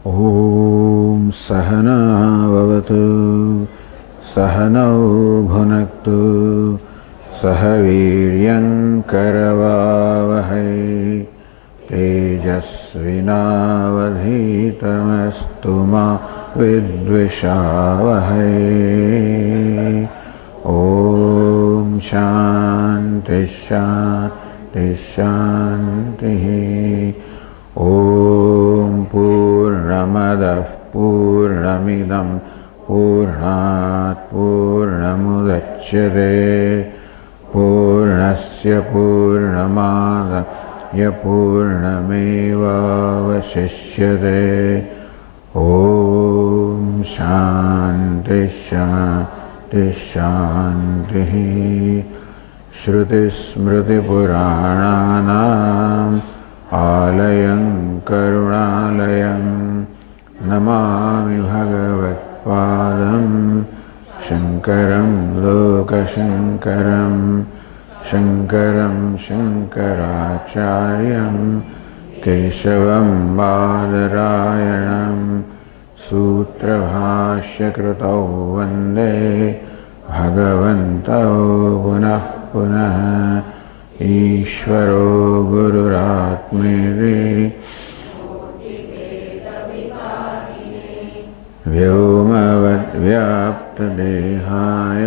ॐ सहना भवतु सहनौ भुनक्तु सह वीर्यं करवावहै तेजस्विनावधीतमस्तु मा विद्विषावहै। ॐ शान्ति शान्ति शान्तिः। ॐ पूर्णमदः पूर्णमिदं पूर्णात् पूर्णमुदच्यते पूर्णस्य पूर्णमादाय पूर्णमेवावशिष्यते। ॐ शान्ति शान्ति शान्तिः। श्रुतिस्मृतिपुराणानाम् आलयं करुणालयं नमामि भगवत्पादं शङ्करं लोकशङ्करं शङ्करं शङ्कराचार्यं केशवं बादरायणं सूत्रभाष्यकृतौ वन्दे भगवन्तौ पुनः पुनः। ईश्वरो गुरुरात्मेति व्योमवद्व्याप्तदेहाय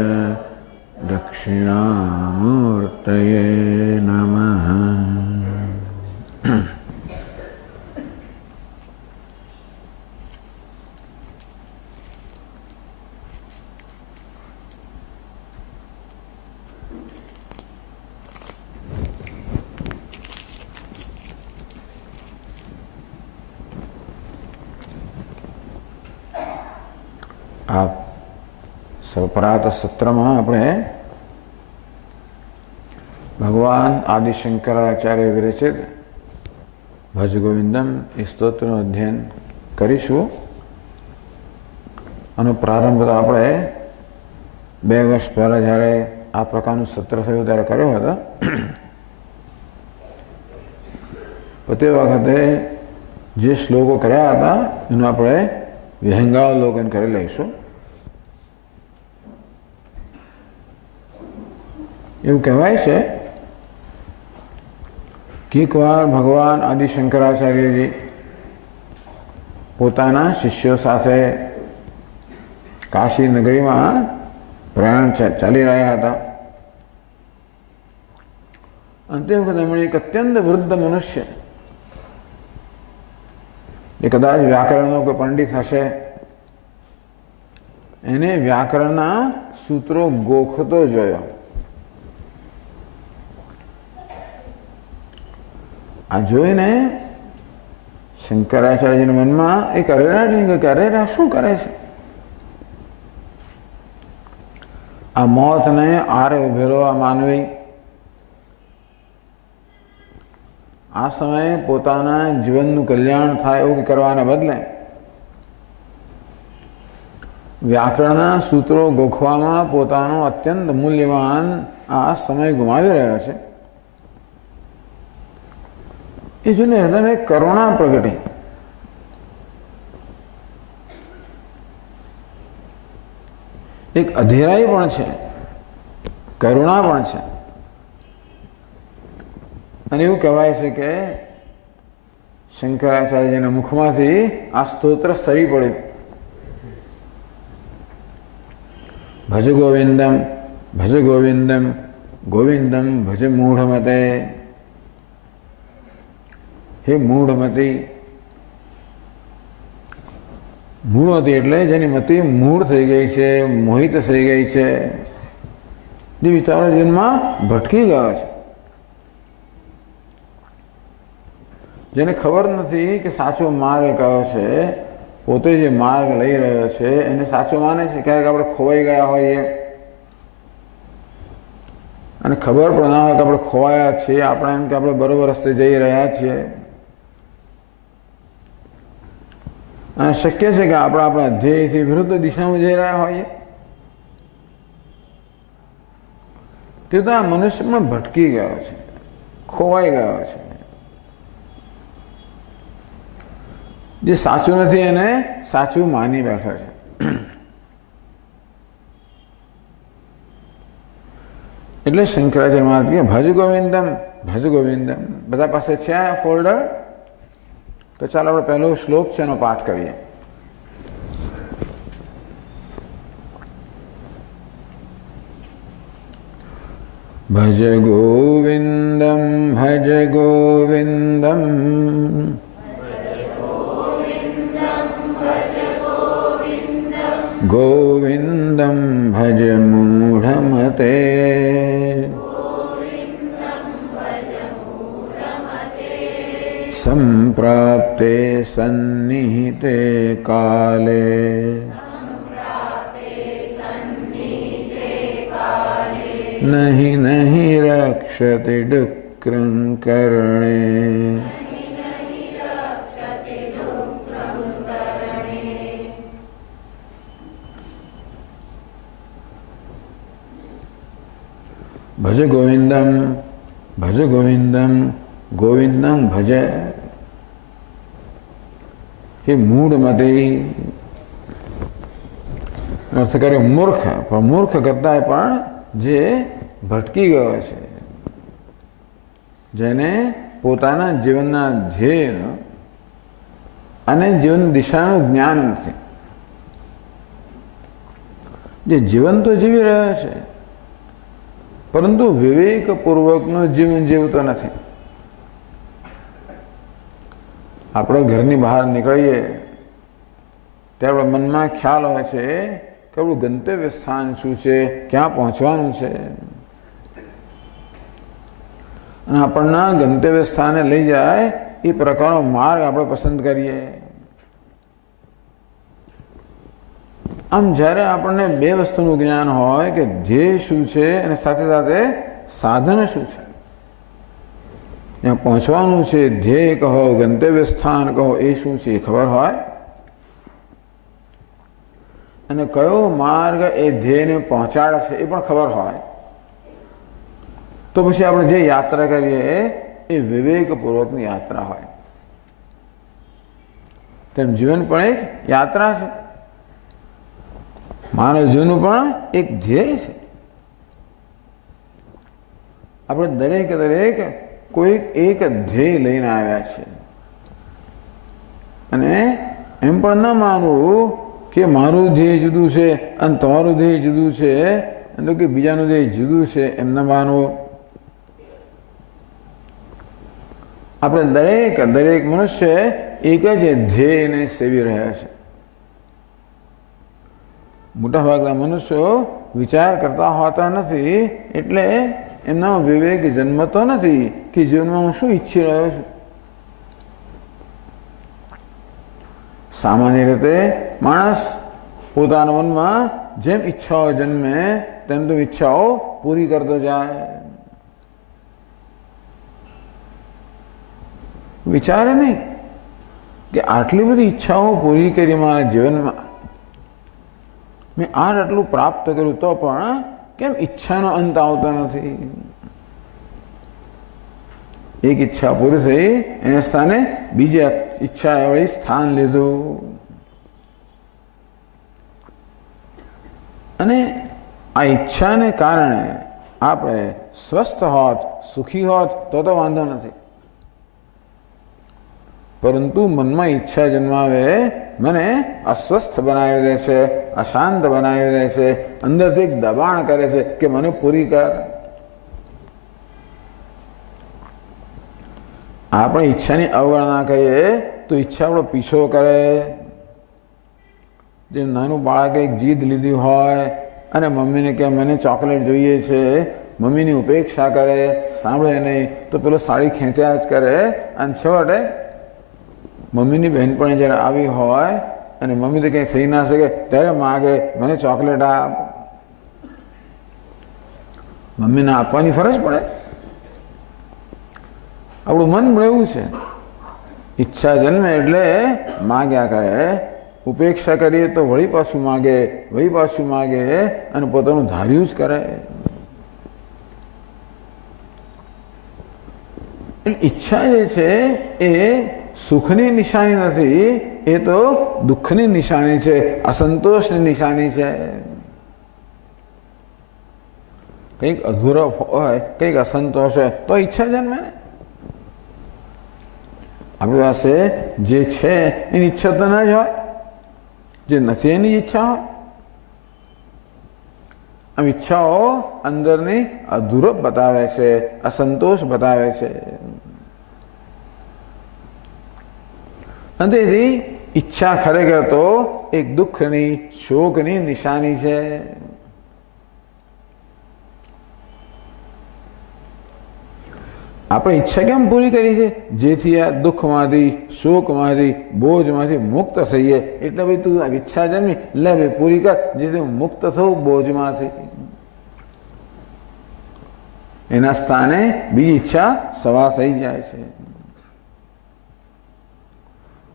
दक्षिणामूर्तये नमः। आप सप्रात सत्र में अपने भगवान आदि शंकराचार्य विरचित भज गोविंदम स्त्रोत्र अध्ययन करीशू। प्रारंभ तो આપણે 2 વર્ષ પહેલા જ્યારે આ પ્રકારનું સત્ર થયું ત્યારે કર્યો હતો। તે વખતે જે શ્લોકો કર્યા હતા એનું આપણે વિહંગાવલોકન કરી લઈશું। એવું કહેવાય છે કે એકવાર ભગવાન આદિ શંકરાચાર્યજી પોતાના શિષ્યો સાથે કાશી નગરીમાં પ્રયાણ ચાલી રહ્યા હતા અને તે વખતે એમણે એક અત્યંત વૃદ્ધ મનુષ્ય, એ કદાચ વ્યાકરણનો કોઈ પંડિત હશે, એને વ્યાકરણના સૂત્રો ગોખતો જોયો। આ જોઈને શંકરાચાર્યજીના મનમાં એક અરેરાટ નીકળ્યો કે અરેરા શું કરે છે? આ મોતને આરે ઉભેલો આ માનવી આ સમયે પોતાના જીવનનું કલ્યાણ થાય એવું કરવાના બદલે વ્યાકરણના સૂત્રો ગોખવામાં પોતાનો અત્યંત મૂલ્યવાન આ સમય ગુમાવી રહ્યો છે। એ જોઈને હૃદયમાં એક કરુણા પ્રગટી। એક અધીરાઈ પણ છે, કરુણા પણ છે। અને એવું કહેવાય છે કે શંકરાચાર્યજીના મુખમાંથી આ સ્તોત્ર સરી પડ્યું। ભજ ગોવિંદમ ભજ ગોવિંદમ ગોવિંદમ ભજ મૂઢમતે। હે મૂઢમતી, મૂળમતી એટલે જેની મતિ મૂળ થઈ ગઈ છે, મોહિત થઈ ગઈ છે, જે વિચારો જીવનમાં ભટકી ગયો છે, જેને ખબર નથી કે સાચો માર્ગ કયો છે, પોતે જે માર્ગ લઈ રહ્યો છે એને સાચો માને છે। ક્યારેક આપણે ખોવાઈ ગયા હોઈએ અને ખબર પણ ના હોય કે આપણે ખોવાયા છીએ, આપણે એમ કે આપણે બરોબર રસ્તે જઈ રહ્યા છીએ અને શક્ય છે કે આપણે આપણા ધ્યેયથી વિરુદ્ધ દિશામાં જઈ રહ્યા હોઈએ। તે તો આ મનુષ્ય પણ ભટકી ગયો છે, ખોવાઈ ગયો છે। જે સાચું નથી એને સાચું માની બેઠા છે. એટલે શંકરાચાર્ય મહારાજ કે ભજ ગોવિંદમ ભજ ગોવિંદમ. બધા પાસે છે આ ફોલ્ડર? તો ચાલો આપણે પહેલો શ્લોક છે એનો પાઠ કરીએ. ભજ ગોવિંદમ ભજ ગોવિંદમ ગોવિંદમ ભજ મૂઢમતે સંપ્રાપ્તે સન્નિહિતે કાલે નહીં નહીં રક્ષતિ ડુક્રં કર્ણે. ભજ ગોવિંદમ ભજ ગોવિંદમ ગોવિંદમ ભજ. એ મૂઢમતી અર્થ કરે મૂર્ખ, પણ મૂર્ખ કરતા પણ જે ભટકી ગયો છે, જેને પોતાના જીવનના ધ્યેય અને જીવન દિશાનું જ્ઞાન નથી, જે જીવન તો જીવી રહ્યો છે પરંતુ વિવેકપૂર્વકનું જીવન જીવતો નથી. આપણે ઘરની બહાર નીકળીએ ત્યારે આપણા મનમાં ખ્યાલ હોય છે કે આપણું ગંતવ્ય સ્થાન શું છે, ક્યાં પહોંચવાનું છે, અને આપણના ગંતવ્ય સ્થાને લઈ જાય એ પ્રકારનો માર્ગ આપણે પસંદ કરીએ. આમ જ્યારે આપણને બે વસ્તુનું જ્ઞાન હોય કે ધ્યેય શું છે અને સાથે સાથે સાધન શું છે, ત્યાં પહોંચવાનું છે, ધ્યેય કહો ગંતવ્ય સ્થાન કહો એ શું છે એ ખબર હોય, અને કયો માર્ગ એ ધ્યેયને પહોંચાડે છે એ પણ ખબર હોય, તો પછી આપણે જે યાત્રા કરીએ એ વિવેકપૂર્વકની યાત્રા હોય. તેમ જીવન પણ એક યાત્રા છે, માનવ જીવનનું પણ એક ધ્યેય છે. આપણે દરેક કોઈક એક ધ્યેય લઈને આવ્યા છે, અને એમ પણ ન માનવું કે મારું ધ્યેય જુદું છે અને તમારું ધ્યેય જુદું છે, અને કે બીજાનું ધ્યેય જુદું છે એમ ન માનવું. આપણે દરેક મનુષ્ય એક જ ધ્યેયને સેવી રહ્યા છે. મોટાભાગના મનુષ્યો વિચાર કરતા હોતા નથી, એટલે એમનો વિવેક જન્મતો નથી કે જીવનમાં હું શું ઈચ્છી રહ્યો છું. સામાન્ય રીતે માણસ પોતાના મનમાં જેમ ઈચ્છાઓ જન્મે તેમ તો ઈચ્છાઓ પૂરી કરતો જાય. વિચારે નહીં કે આટલી બધી ઈચ્છાઓ પૂરી કરી મારા જીવનમાં, મેં આટલું પ્રાપ્ત કર્યું તો પણ કેમ ઈચ્છાનો અંત આવતો નથી. એક ઈચ્છા પૂરી થઈ એના સ્થાને બીજી ઈચ્છા એવડી સ્થાન લીધું, અને આ ઈચ્છાને કારણે આપણે સ્વસ્થ હોત, સુખી હોત તો વાંધો નથી, પરંતુ મનમાં ઈચ્છા જન્માવે મને અસ્વસ્થ બનાવી દે છે, અશાંત બનાવી દે છે, અંદરથી એક દબાણ કરે છે કે મને પૂરી કર. આપણે ઈચ્છાની અવગણના કરીએ તો ઈચ્છા આપણો પીછો કરે. જેમ નાનું બાળકે એક જીદ લીધી હોય અને મમ્મીને કે મને ચોકલેટ જોઈએ છે, મમ્મીની ઉપેક્ષા કરે, સાંભળે નહીં તો પેલો સાડી ખેંચ્યા જ કરે, અને છેવટે મમ્મીની બહેનપણી જ્યારે આવી હોય અને મમ્મી તો કંઈ થઈ ના શકે ત્યારે માગે મને ચોકલેટ આપ. મમ્મીને આપવાની ફરજ પડે. આપણું મન એવું છે, ઈચ્છા જન્મે એટલે માગ્યા કરે, ઉપેક્ષા કરીએ તો વળી પાછું માગે, વળી પાછું માગે, અને પોતાનું ધાર્યું જ કરે. ઈચ્છા જે છે એ સુખની નિશાની નથી, એ તો દુઃખની નિશાની છે, અસંતોષની નિશાની છે. કંઈક અધૂરો હોય, કંઈક અસંતોષ હોય તો ઈચ્છા જન્મે ને. આપણી પાસે જે છે એની ઈચ્છા તો ન જ હોય, જે નથી એની ઈચ્છા હોય. આમ ઈચ્છાઓ અંદરની અધૂરો બતાવે છે, અસંતોષ બતાવે છે. અને તેથી ઈચ્છા ખરેખર તો એક દુઃખની, શોકની નિશાની છે. આપણે ઈચ્છા કેમ પૂરી કરી છે? જેથી આ દુઃખમાંથી, શોકમાંથી, બોજમાંથી મુક્ત થઈએ. એટલે ભાઈ તું આ ઈચ્છા જન્મી, લે ભાઈ પૂરી કર, જેથી હું મુક્ત થઉં બોજમાંથી. એના સ્થાને બીજી ઈચ્છા સવાર થઈ જાય છે.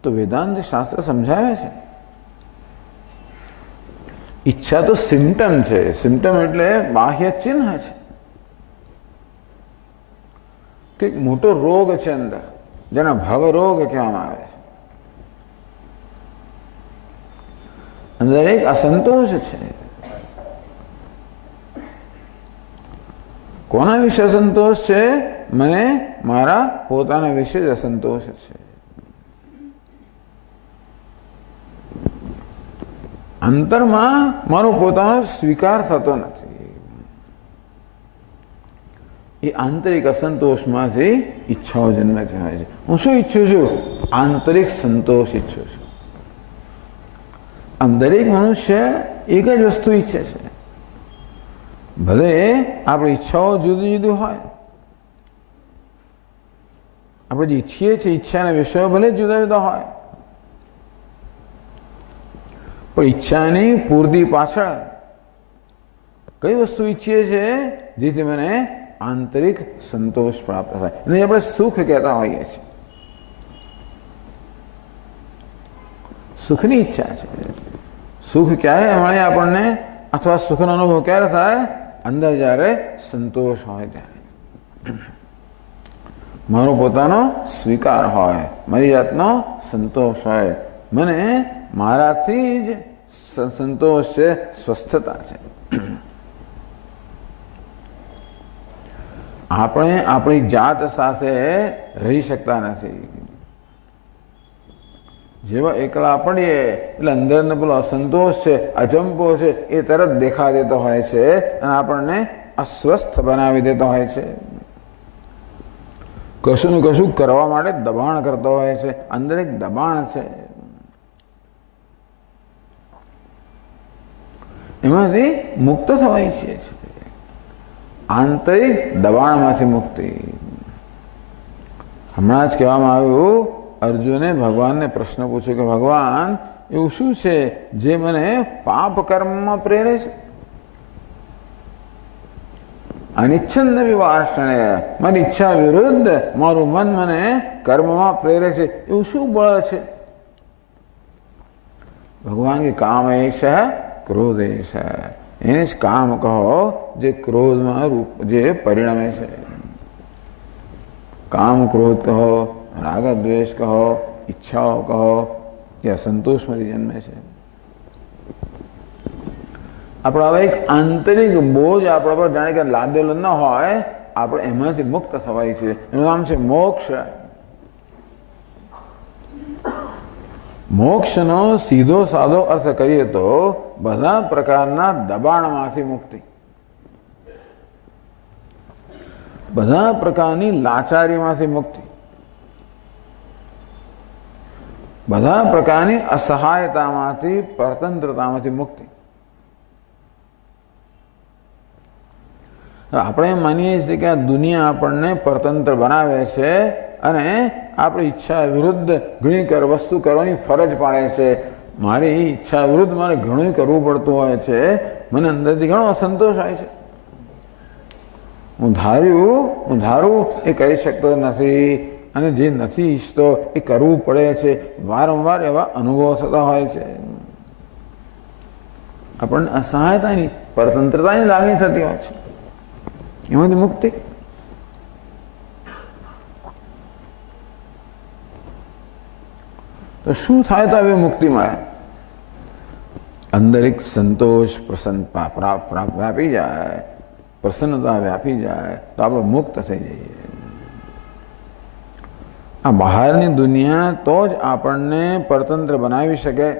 તો વેદાંત શાસ્ત્ર સમજાવે છે ઈચ્છા તો સિમ્ટમ છે. સિમ્ટમ એટલે બાહ્ય ચિહ્ન છે. કંઈક મોટો રોગ છે અંદર, જેને ભવ રોગ કહેવામાં આવે છે. અંદર એક અસંતોષ છે. કોના વિશે અસંતોષ છે? મને મારા પોતાના વિશે જ અસંતોષ છે. અંતરમાં મારો પોતાનો સ્વીકાર થતો નથી. એ આંતરિક અસંતોષમાંથી ઈચ્છાઓ જન્મતી હોય છે. હું શું ઈચ્છું છું? આંતરિક સંતોષ ઈચ્છું છું. આમ દરેક મનુષ્ય એક જ વસ્તુ ઈચ્છે છે. ભલે આપણી ઈચ્છાઓ જુદી જુદી હોય, આપણે જે ઈચ્છીએ છીએ ઈચ્છાના વિષયો ભલે જુદા જુદા હોય, પણ ઈચ્છાની પૂર્તિ પાછળ કઈ વસ્તુ ઈચ્છીએ છીએ જેથી મને આંતરિક સંતોષ પ્રાપ્ત થાય. એને આપણે સુખ કહેતા હોઈએ છીએ. સુખની ઈચ્છા છે. સુખ ક્યારે મળે આપણને, અથવા સુખનો અનુભવ ક્યારે થાય? અંદર જ્યારે સંતોષ હોય ત્યારે. મારો પોતાનો સ્વીકાર હોય, મારી જાતનો સંતોષ હોય, મને મારાથી જ સંતોષ છે, સ્વસ્થતા છે. આપણે આપણી જાત સાથે રહી શકતા નથી. જેવા એકલા પડીએ એટલે અંદરનો પેલો અસંતોષ છે, અજંપો છે, એ તરત દેખા દેતો હોય છે અને આપણને અસ્વસ્થ બનાવી દેતો હોય છે. કશું ને કશું કરવા માટે દબાણ કરતો હોય છે. અંદર એક દબાણ છે. એમાંથી મુક્ત થવા ઈચ્છીએ છીએ. આંતરિક દબાણમાંથી મુક્તિ. હમણાં જ કહેવામાં આવ્યું, અર્જુને ભગવાનને પ્રશ્ન પૂછ્યો કે ભગવાન, એવું શું છે જે મને પાપ કર્મમાં પ્રેરે છે? અનિચ્છન્ન વિવાર્ષણે, મારી ઈચ્છા વિરુદ્ધ મારું મન મને કર્મમાં પ્રેરે છે. એવું શું બળ છે? ભગવાન કે કામ એશ ક્રોધ એશ. એને જ કામ કહો જે ક્રોધમાં રૂપ જે પરિણમે છે. કામ ક્રોધ કહો, રાગ દ્વેષ કહો, ઈચ્છાઓ કહો, એ અસંતોષમાંથી જન્મે છે. આપણો હવે એક આંતરિક બોજ આપણા પર જાણે કે લાદેલો ન હોય, આપણે એમાંથી મુક્ત થવાય છે. એનું નામ છે મોક્ષ. મોક્ષનો સીધો સાદો અર્થ કરીએ તો બધા પ્રકારના દબાણમાંથી મુક્તિ, બધા પ્રકારની લાચારીમાંથી મુક્તિ, બધા પ્રકારની અસહાયતામાંથી, પરતંત્રતામાંથી મુક્તિ. આપણે માનીએ છીએ કે આ દુનિયા આપણને પરતંત્ર બનાવે છે અને આપણી ઈચ્છા વિરુદ્ધ ઘણી વસ્તુ કરવાની ફરજ પાડે છે. મારી ઈચ્છા વિરુદ્ધ મારે ઘણું કરવું પડતું હોય છે. મને અંદરથી ઘણો અસંતોષ હોય છે. હું ધારું એ કરી શકતો નથી, અને જે નથી ઈચ્છતો એ કરવું પડે છે. વારંવાર એવા અનુભવો થતા હોય છે. આપણને અસહાયતાની, પરતંત્રતાની લાગણી થતી હોય છે. એમાંથી મુક્તિ. તો તો શું થાય તો હવે મુક્તિ મળે? અંદર એક સંતોષ વ્યાપી જાય, પ્રસન્નતા વ્યાપી જાય તો આપણે મુક્ત થઈ જઈએ. આ બહારની દુનિયા તો જ આપણને પરતંત્ર બનાવી શકે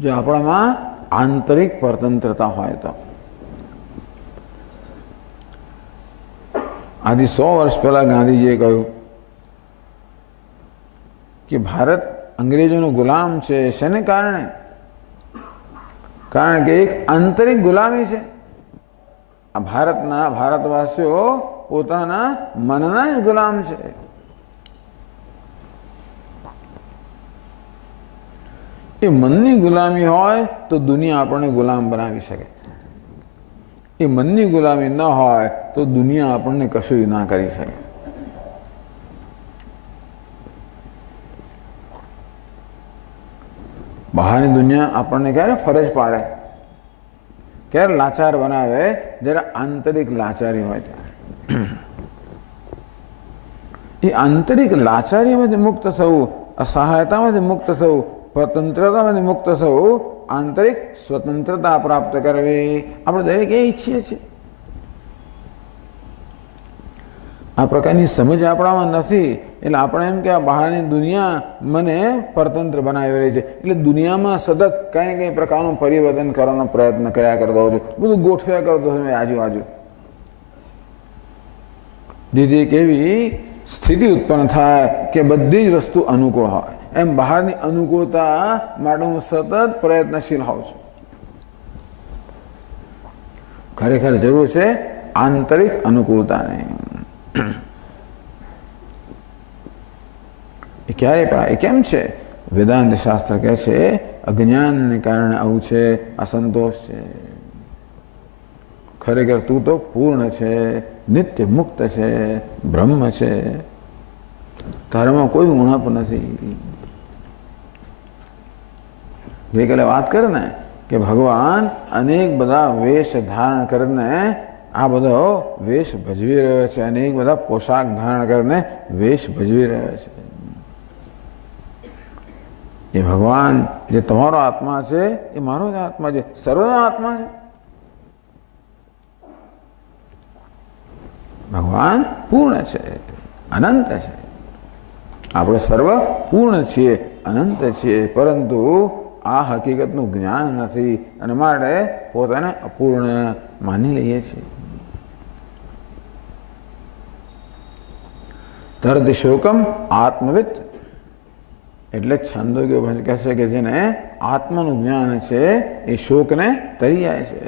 જો આપણામાં આંતરિક પરતંત્રતા હોય તો. આજથી 100 વર્ષ પહેલા ગાંધીજીએ કહ્યું કે ભારત અંગ્રેજોનો ગુલામ છે. શેને કારણે? કારણ કે એક આંતરિક ગુલામી છે. આ ભારતવાસીઓ પોતાના મનના જ ગુલામ છે. એ મનની ગુલામી હોય તો દુનિયા આપણને ગુલામ બનાવી શકે. એ મનની ગુલામી ન હોય તો દુનિયા આપણને કશું ના કરી શકે. બહારની દુનિયા આપણને ક્યારે ફરજ પાડે, ક્યારે લાચાર બનાવે? જ્યારે આંતરિક લાચારી હોય ત્યારે. એ આંતરિક લાચારીમાંથી મુક્ત થવું, અસહાયતામાંથી મુક્ત થવું, સ્વતંત્રતામાંથી મુક્ત થવું, આંતરિક સ્વતંત્રતા પ્રાપ્ત કરવી આપણે દરેક એ ઈચ્છીએ છીએ. આ પ્રકારની સમજ આપણામાં નથી એટલે આપણે એમ કે આ બહારની દુનિયા મને પરતંત્ર બનાવી રહી છે એટલે દુનિયામાં સતત કંઈ ને કંઈ પ્રકારનું પરિવર્તન કરવાનો પ્રયત્ન કર્યા કરતો હોઉં છું, બધું ગોઠવ્યા કરતો હોય આજુબાજુ. જેથી એક એવી સ્થિતિ ઉત્પન્ન થાય કે બધી જ વસ્તુ અનુકૂળ હોય. એમ બહારની અનુકૂળતા માટે હું સતત પ્રયત્નશીલ હોઉં છું. ખરેખર જરૂર છે આંતરિક અનુકૂળતાની. એ ક્યારે પણ એ કેમ છે? વેદાંત શાસ્ત્ર કહે છે અજ્ઞાનને કારણે આવું છે, અસંતોષ છે. ખરેખર તું તો પૂર્ણ છે, નિત્ય મુક્ત છે, બ્રહ્મ છે, તારામાં કોઈ ઉણપ નથી. ગઈકાલે વાત કરે ને કે ભગવાન અનેક બધા વેશ ધારણ કરીને આ બધો વેશ ભજવી રહ્યો છે, અનેક બધા પોશાક ધારણ કરીને વેશ ભજવી રહ્યો છે. એ ભગવાન જે તમારો આત્મા છે એ મારો જ આત્મા છે, સર્વનો આત્મા છે. ભગવાન પૂર્ણ છે, અનંત છે. આપણે સર્વ પૂર્ણ છીએ, અનંત છીએ, પરંતુ આ હકીકતનું જ્ઞાન નથી અને માટે પોતાને અપૂર્ણ માની લઈએ છીએ. તર્દ શોકમ આત્મવિદ એટલે છંદોગ્ય કહે છે કે જેને આત્માનું જ્ઞાન છે એ શોકને તરી જાય છે.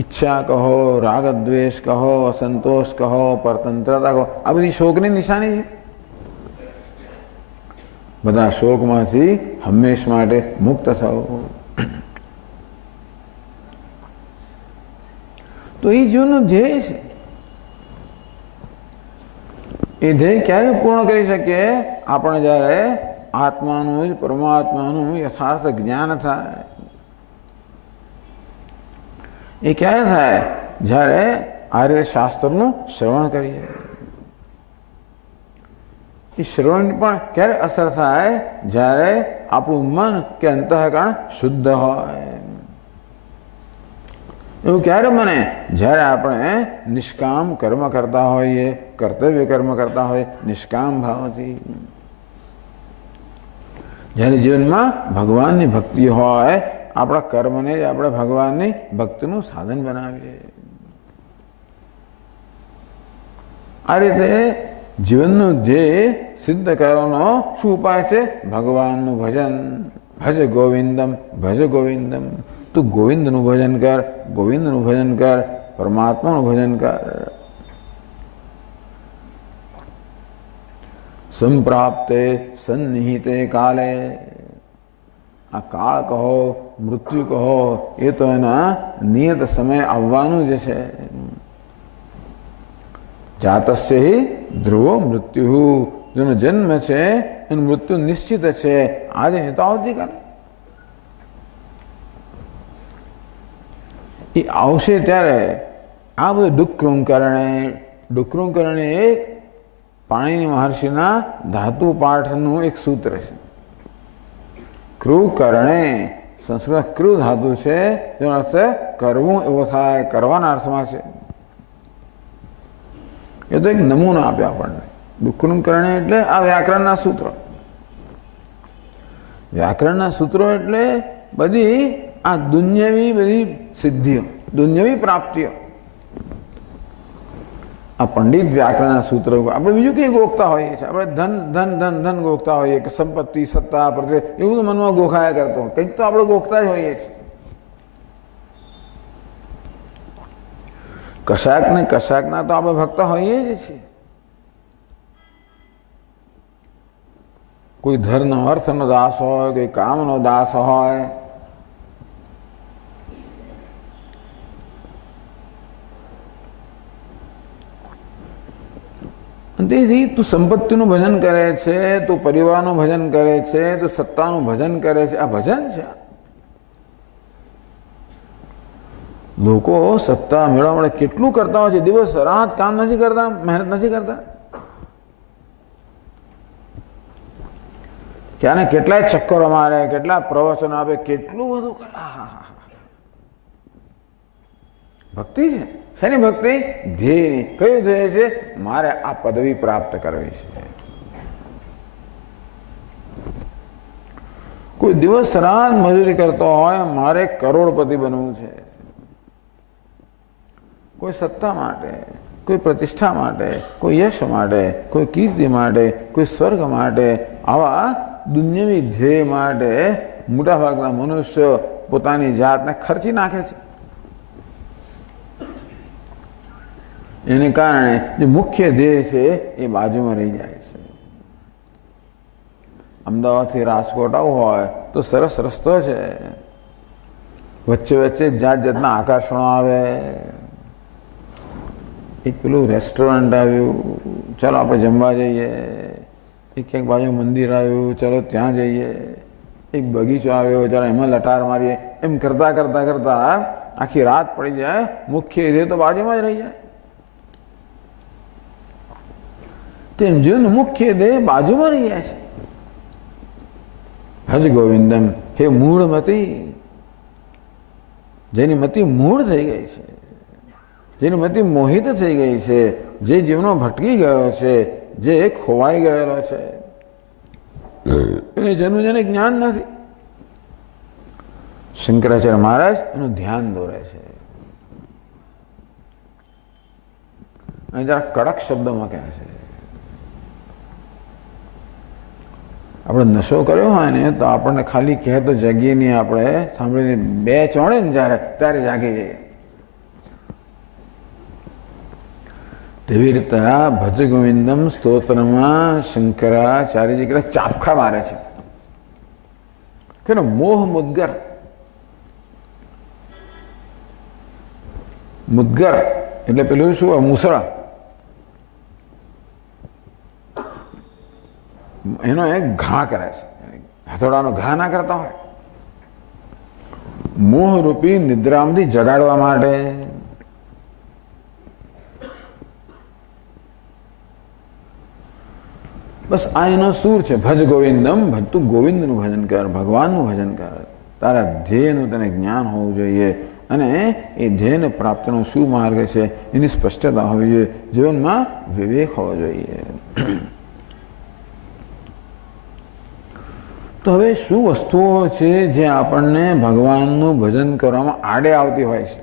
ઈચ્છા કહો, રાગદ્વેષ કહો, અસંતોષ કહો, પરતંત્રતા કહો, આ બધી શોકની નિશાની છે. બધા શોકમાંથી હંમેશ માટે મુક્ત થવું. તો એ જીવનનું ધ્યેય છે. એ ધ્યેય ક્યારે પૂર્ણ કરી શકીએ? આપણે જ્યારે આત્માનું જ પરમાત્માનું યથાર્થ જ્ઞાન થાય. એ ક્યારે થાય? જ્યારે આર્ય શાસ્ત્રનું શ્રવણ કરીએ. એ શ્રવણ પણ ક્યારે અસર થાય? જ્યારે આપણું મન કે અંતઃકરણ શુદ્ધ હોય. એવું ક્યારે બને? જ્યારે આપણે નિષ્કામ કર્મ કરતા હોઈએ, કર્તવ્ય કર્મ કરતા હોઈએ નિષ્કામ ભાવથી. જ્યારે જીવનમાં ભગવાનની ભક્તિ હોય, આપણા કર્મને જ આપણે ભગવાનની ભક્તિનું સાધન બનાવીએ. આ રીતે જીવનનું ધ્યેય સિદ્ધ કરવાનો શું ઉપાય છે? ભગવાનનું ભજન. ભજ ગોવિંદમ, ભજ ગોવિંદમ. તું ગોવિંદનું ભજન કર, ગોવિંદનું ભજન કર, પરમાત્માનું ભજન કર. સંપ્રાપ્તે સન્નિહિતે કાલે. આ કાળ કહો, મૃત્યુ કહો, એ તો એના નિયત સમય આવવાનું જ છે. જાતસ્ય હિ ધ્રુવો મૃત્યુ. જેનો જન્મ છે એનું મૃત્યુ નિશ્ચિત છે. આજે નહીં તો આવતીકાલે એ આવશે. ત્યારે આ બધું ડુક્કૃંકરણે એક પાણિની મહર્ષિના ધાતુ પાઠનું એક સૂત્ર છે. ક્રુ કરણે, સંસ્કૃત ક્રુ ધાતુ છે, જેનો અર્થ કરવું એવો થાય, કરવાના અર્થમાં છે. એ તો એક નમૂનો આપ્યો આપણને. ડુક્કરું કરણે એટલે આ વ્યાકરણના સૂત્રો. વ્યાકરણના સૂત્રો એટલે બધી આ દુન્યવી બધી સિદ્ધિઓ, દુન્યવી પ્રાપ્તિઓ. આ પંડિત વ્યાકરણના સૂત્રો આપણે બીજું કંઈ ગોખતા હોઈએ છીએ. આપણે ધન ધન ધન ધન ગોખતા હોઈએ કે સંપત્તિ, સત્તા, પ્રત્યે એવું તો મનમાં ગોખાયા કરતો હોય. કંઈક તો આપણે ગોખતા જ હોઈએ છીએ. કશાક ને કશાકના તો આપણે ભક્ત હોઈએ જ છીએ. કોઈ ધર્મનો, અર્થનો દાસ હોય, કોઈ કામનો દાસ હોય. તેથી તું સંપત્તિનું ભજન કરે છે, તું પરિવારનું ભજન કરે છે, તું સત્તાનું ભજન કરે છે. આ ભજન છે. લોકો સત્તા મેળવવા માટે કેટલું કરતા હોય છે. દિવસ રાત કામ નથી કરતા, મહેનત નથી કરતા. ક્યાંને કેટલાય ચક્કરો મારે, કેટલા પ્રવચનો આપે, કેટલું બધું કરે. ભક્તિ છે. શેની ભક્તિ? ધ્યેયની. કયું ધ્યેય છે? મારે આ પદવી પ્રાપ્ત કરવી છે. કોઈ દિવસ રાત મજૂરી કરતો હોય, મારે કરોડપતિ બનવું છે. કોઈ સત્તા માટે, કોઈ પ્રતિષ્ઠા માટે, કોઈ યશ માટે, કોઈ કીર્તિ માટે, કોઈ સ્વર્ગ માટે, આવા દુન્યવી ધ્યેય માટે મોટાભાગના મનુષ્યો પોતાની જાતને ખર્ચી નાખે છે. એને કારણે જે મુખ્ય ધ્યેય છે એ બાજુમાં રહી જાય છે. અમદાવાદથી રાજકોટ આવવું હોય તો સરસ રસ્તો છે. વચ્ચે વચ્ચે જાત જાતના આકર્ષણો આવે. એક પેલું રેસ્ટોરન્ટ આવ્યું, ચાલો આપણે જમવા જઈએ. એક ક્યાંક બાજુ મંદિર આવ્યું, ચાલો ત્યાં જઈએ. એક બગીચો આવ્યો, ચાલો એમાં લટાર મારીએ. એમ કરતાં કરતાં કરતાં આખી રાત પડી જાય. મુખ્ય ધ્યેય તો બાજુમાં જ રહી જાય. તેમ જીવન મુખ્ય ધ્યેય બાજુમાં રહી જાય છે. હજ ગોવિંદમ, હે મૂળ મતી, જેની મતી મૂળ થઈ ગઈ છે, જેની મતી મોહિત થઈ ગઈ છે, જે જીવનો ભટકી ગયો છે, જે ખોવાઈ ગયેલો છે, એને જેનું જેને જ્ઞાન નથી. શંકરાચાર્ય મહારાજ એનું ધ્યાન દોરે છે. અહીં જરા કડક શબ્દોમાં કહે છે. આપણે નશો કર્યો હોય ને તો આપણને ખાલી કહે તો જાગીએ નહીં. આપણે સાંભળીને બે ચોણે ને જ્યારે ત્યારે જાગી જઈએ. તેવી રીતે આ ભજ ગોવિંદમ સ્તોત્રમાં શંકરાચાર્યજી કદાચ ચાપખા મારે છે કે મોહ મુદ્ગર. મુદ્ગર એટલે પેલું શું? મુસળ. એનો એક ઘા કરે છે. હથોડાનો ઘા ના કરતા હોય. મોહરૂપી નિદ્રામાંથી જગાડવા માટે. બસ આ એનો સૂર છે. ભજ ગોવિંદમ, તું ગોવિંદનું ભજન કર, ભગવાનનું ભજન કર. તારા ધ્યેયનું તને જ્ઞાન હોવું જોઈએ અને એ ધ્યેયને પ્રાપ્તિનો શું માર્ગ છે એની સ્પષ્ટતા હોવી જોઈએ. જીવનમાં વિવેક હોવો જોઈએ. તો હવે શું વસ્તુઓ છે જે આપણને ભગવાનનું ભજન કરવામાં આડે આવતી હોય છે?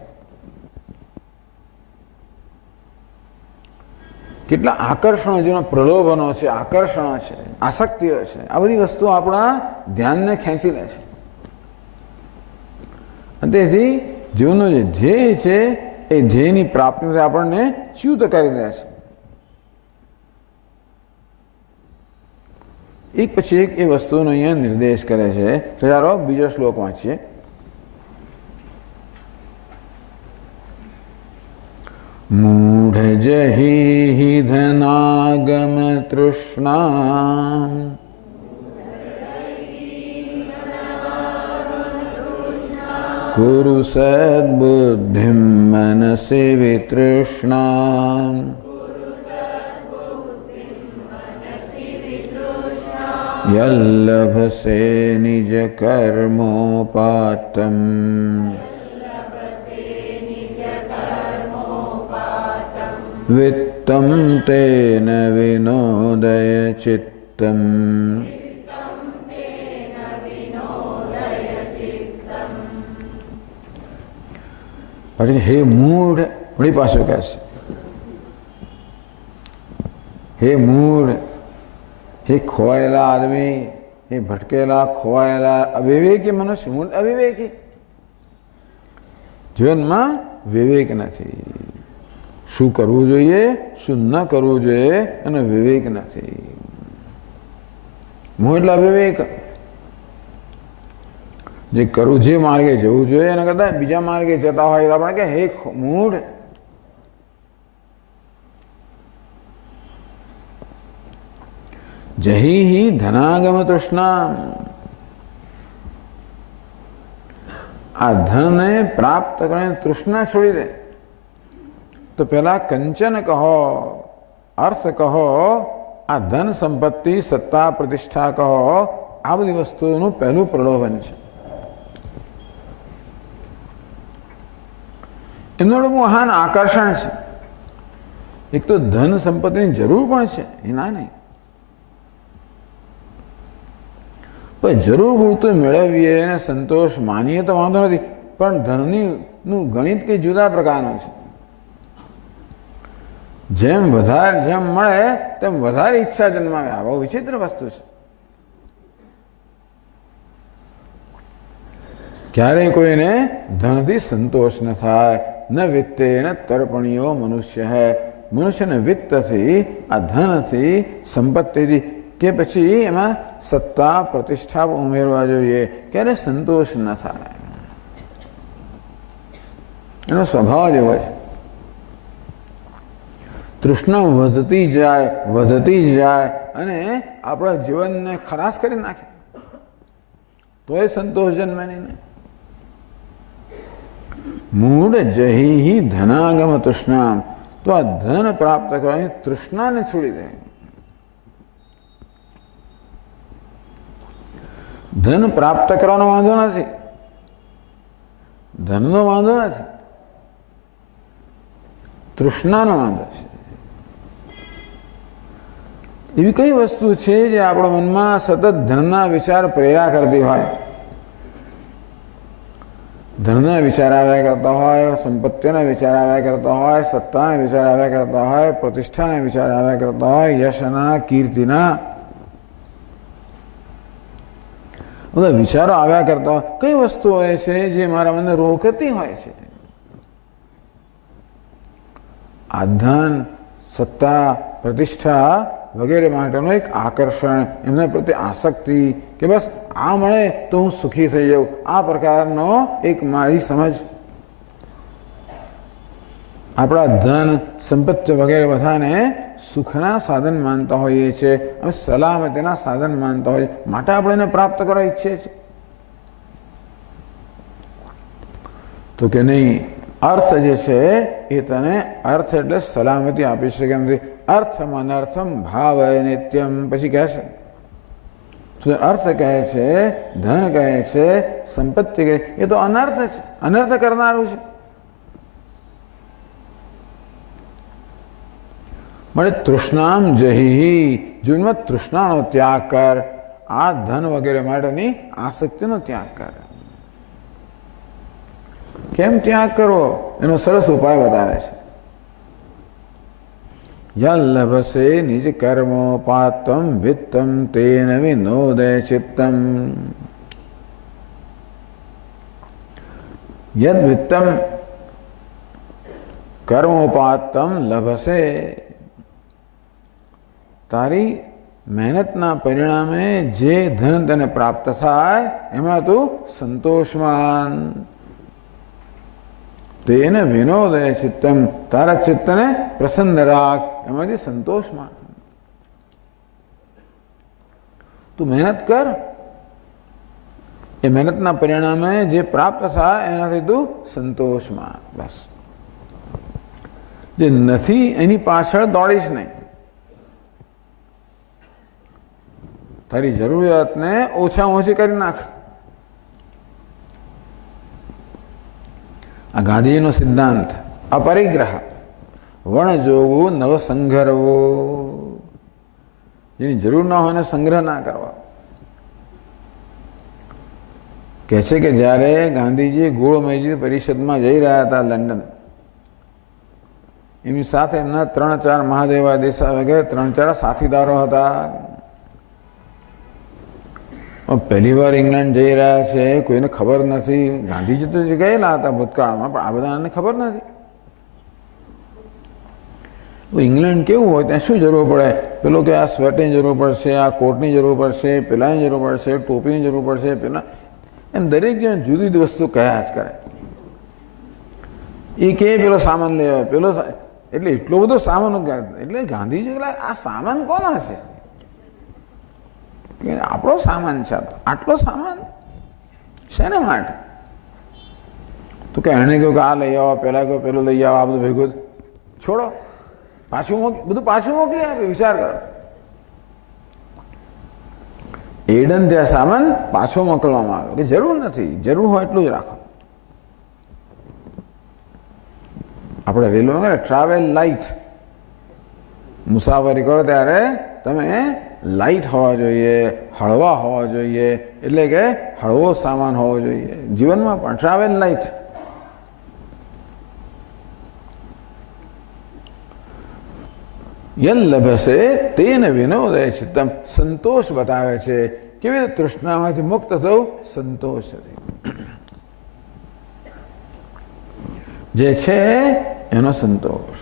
કેટલા આકર્ષણો, જેનો પ્રલોભનો છે, આકર્ષણો છે, આસક્તિઓ છે, આ બધી વસ્તુઓ આપણા ધ્યાનને ખેંચી લે છે. અને તેથી જીવનનો જે ધ્યેય છે એ ધ્યેયની પ્રાપ્તિથી આપણને ચ્યુત કરી દે છે. એક પછી એક એ વસ્તુનો અહીંયા નિર્દેશ કરે છે. તો ચાલો બીજો શ્લોક વાંચીએ. મૂઢ જહી ધનાગમ તૃષ્ણા કુરુ સદ્બુદ્ધિમ મનસે વિતૃષ્ણા यल्लभसे निज कर्मोपातम वित्तं तेन विनोदय चित्तम्। हे मूढ़, वही पासो कैसे, हे मूढ़, हे खोवाયેલા आदमी, हे भटकेला खोवाયેલા अविवेकी मनुष्य, मूળ अविवेकी, જીવનમાં વિવેક નથી, શું કરવું જોઈએ શું ન કરવું જોઈએ અને વિવેક નથી. મોહ એટલે અવિવેક. જે કરવું જે માર્ગે જવું જોઈએ એના કરતાં બીજા માર્ગે જતા હોય તો આપણે કે હે મૂઢ. જહી ધનાગમ તૃષ્ણા, આ ધનને પ્રાપ્ત કરીને તૃષ્ણા છોડી દે. તો પેલા કંચન કહો, અર્થ કહો, આ ધન સંપત્તિ સત્તા પ્રતિષ્ઠા કહો, આ બધી વસ્તુઓનું પહેલું પ્રલોભન છે. એમનું મહાન આકર્ષણ છે. એક તો ધન સંપત્તિની જરૂર પણ છે, એના નહીં, પણ જરૂર પૂરતું મેળવીએ અને સંતોષ માનીએ તો વાંધો નથી, પણ ધનનું ગણિત કંઈ જુદા પ્રકારનું છે. જેમ વધારે જેમ મળે તેમ વધારે ઈચ્છા જન્માવે. આ બહુ વિચિત્ર વસ્તુ છે. ક્યારેય કોઈને ધનથી સંતોષ ન થાય. ન વિત્તે ન તર્પણીયો મનુષ્ય હૈ. મનુષ્યને વિત્તથી, આ ધનથી, સંપત્તિથી કે પછી એમાં સત્તા પ્રતિષ્ઠા ઉમેરવા જોઈએ, ક્યારે સંતોષ ન થાય. એનો સ્વભાવ જ એવો છે. તૃષ્ણા વધતી જાય અને આપણા જીવનને ખલાસ કરી નાખે, તો એ સંતોષ જન્મે નહીં. મૂળ જહી ધનાગમ તૃષ્ણા, તો આ ધન પ્રાપ્ત કરવાની તૃષ્ણાને છોડી દે. ધન પ્રાપ્ત કરવાનો વાંધો નથી, ધનનો વાંધો નથી, તૃષ્ણાનો વાંધો છે. એવી કઈ વસ્તુ છે જે આપણા મનમાં સતત ધનના વિચાર પ્રેર્યા કરતી હોય? ધનના વિચાર આવ્યા કરતા હોય, સંપત્તિના વિચાર આવ્યા કરતા હોય, સત્તાના વિચાર આવ્યા કરતા હોય, પ્રતિષ્ઠાના વિચાર આવ્યા કરતા હોય, યશના, કીર્તિના બધા વિચારો આવ્યા કરતા હોય. કઈ વસ્તુ હોય છે જે મારા મને રોકતી હોય છે? આ ધન, સત્તા, પ્રતિષ્ઠા વગેરે માટેનું એક આકર્ષણ, એમના પ્રત્યે આસક્તિ કે બસ આ મળે તો હું સુખી થઈ જાઉં, આ પ્રકારનો એક મારી સમજ. આપણા ધન, સંપત્તિ વગેરે બધાને સુખના સાધન માનતા હોઈએ છીએ, અમે સલામતીના સાધન માનતા હોઈએ, માટે આપણે એને પ્રાપ્ત કરવા ઈચ્છીએ છીએ. તો કે નહીં, અર્થ જે છે એ તને અર્થ એટલે સલામતી આપી શકે નથી. અર્થમ અનર્થમ ભાવ નિત્યમ. પછી કહે છે, અર્થ કહે છે, ધન કહે છે, સંપત્તિ કહે, એ તો અનર્થ છે, અનર્થ કરનારું છે. મળે તૃષ્ણામ જહી, જીવનમાં તૃષ્ણાનો ત્યાગ કર. આ ધન વગેરે માટેની આસક્તિનો ત્યાગ કર. કેમ ત્યાગ કરવો એનો સરસ ઉપાય બતાવે છે. યલ્લભસે નિજ કર્મોપાતમ વિત્તમ તેન વિનોદય ચિત્તમ. યદ વિત્તમ કર્મોપાતમ લભસે. તારી મહેનતના પરિણામે જે ધન તને પ્રાપ્ત થાય એમાં તું સંતોષમાન. તેને વિનોદય ચિત્તમ, તારા ચિત્તને પ્રસન્ન રાખ, એમાંથી સંતોષમાં. તું મહેનત કર, એ મહેનતના પરિણામે જે પ્રાપ્ત થાય એનાથી તું સંતોષમાં. બસ, જે નથી એની પાછળ દોડીશ નહીં. તારી જરૂરિયાતને ઓછામાં ઓછી કરી નાખ. આ ગાંધીજીનો સિદ્ધાંત. અપરિગ્રહ, વણ જોવું, નવ સંગ્રહવો. જેની જરૂર ના હોય એને સંગ્રહ ના કરવા. કહે છે કે જ્યારે ગાંધીજી ગોળ મેજી પરિષદમાં જઈ રહ્યા હતા લંડન, એની સાથે એમના 3-4 મહાદેવાદેશા વગેરે 3-4 સાથીદારો હતા. પહેલી વાર ઇંગ્લેન્ડ જઈ રહ્યા છે, કોઈને ખબર નથી. ગાંધીજી તો ગયેલા હતા ભૂતકાળમાં, પણ આ બધાને ખબર નથી. ઇંગ્લેન્ડ કેવું હોય ત્યાં શું જરૂર પડે? પેલો કે આ સ્વેટની જરૂર પડશે, આ કોટની જરૂર પડશે, પેલાની જરૂર પડશે, ટોપીની જરૂર પડશે, પેલા એમ દરેક જણ જુદી જુદી વસ્તુ કયા જ કરે. એ કે પેલો સામાન લેવા, પેલો એટલે એટલો બધો સામાન. એટલે ગાંધીજી આ સામાન કોનો છે? આપણો સામાન છે. આટલો સામાન શેના માટે? તો કે એણે કહ્યું કે આ લઈ આવો, પેલા કહ્યું પેલો લઈ આવો, આ બધું ભેગું છોડો, પાછું બધું પાછું મોકલી આપે. વિચાર કરો, એડન ત્યાં સામાન પાછો મોકલવામાં આવ્યો કે જરૂર નથી, જરૂર હોય એટલું જ રાખો. આપણે રેલવેમાં ટ્રાવેલ લાઇટ, મુસાફરી કરો ત્યારે તમે લાઇટ હોવા જોઈએ, હળવા હોવા જોઈએ. એટલે કે હળવો સામાન હોવો જોઈએ. જીવનમાં પણ ટ્રાવેલ લાઇટ. યલ્લભસે તેન વિનોદય ચિત્તમ. સંતોષ બતાવે છે કેવી રીતે તૃષ્ણામાંથી મુક્ત થવું. સંતોષ જે છે એનો સંતોષ.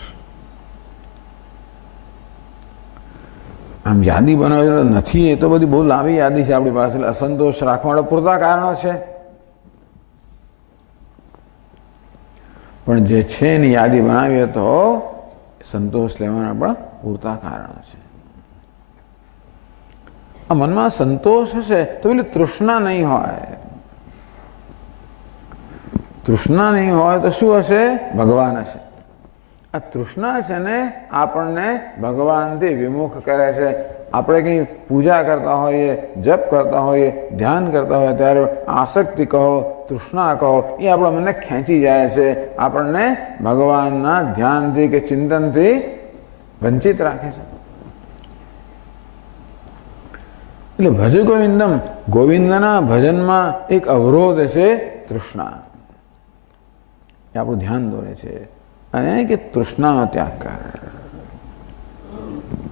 આમ યાદી બનાવી નથી, એ તો બધી બહુ લાંબી યાદી છે આપણી પાસે. અસંતોષ રાખવા પૂરતા કારણો છે, પણ જે છે એની યાદી બનાવીએ તો સંતોષ લેવાના પણ પૂરતા કારણો છે. આ મનમાં સંતોષ હશે તો પેલી તૃષ્ણા નહીં હોય. તૃષ્ણા નહીં હોય તો શું હશે? ભગવાન હશે. આ તૃષ્ણા છે ને આપણને ભગવાનથી વિમુખ કરે છે. આપણે કંઈ પૂજા કરતા હોઈએ, જપ કરતા હોઈએ, ધ્યાન કરતા હોઈએ ત્યારે આસક્તિ કહો, તૃષ્ણા કહો, એ આપણા મને ખેંચી જાય છે. આપણને ભગવાનના ધ્યાનથી કે ચિંતનથી વંચિત રાખે છે. એટલે ભજ ગોવિંદમ, ગોવિંદના ભજનમાં એક અવરોધ છે તૃષ્ણા. એ આપણું ધ્યાન દોરે છે. અને કે તૃષ્ણાનો ત્યાગ કર.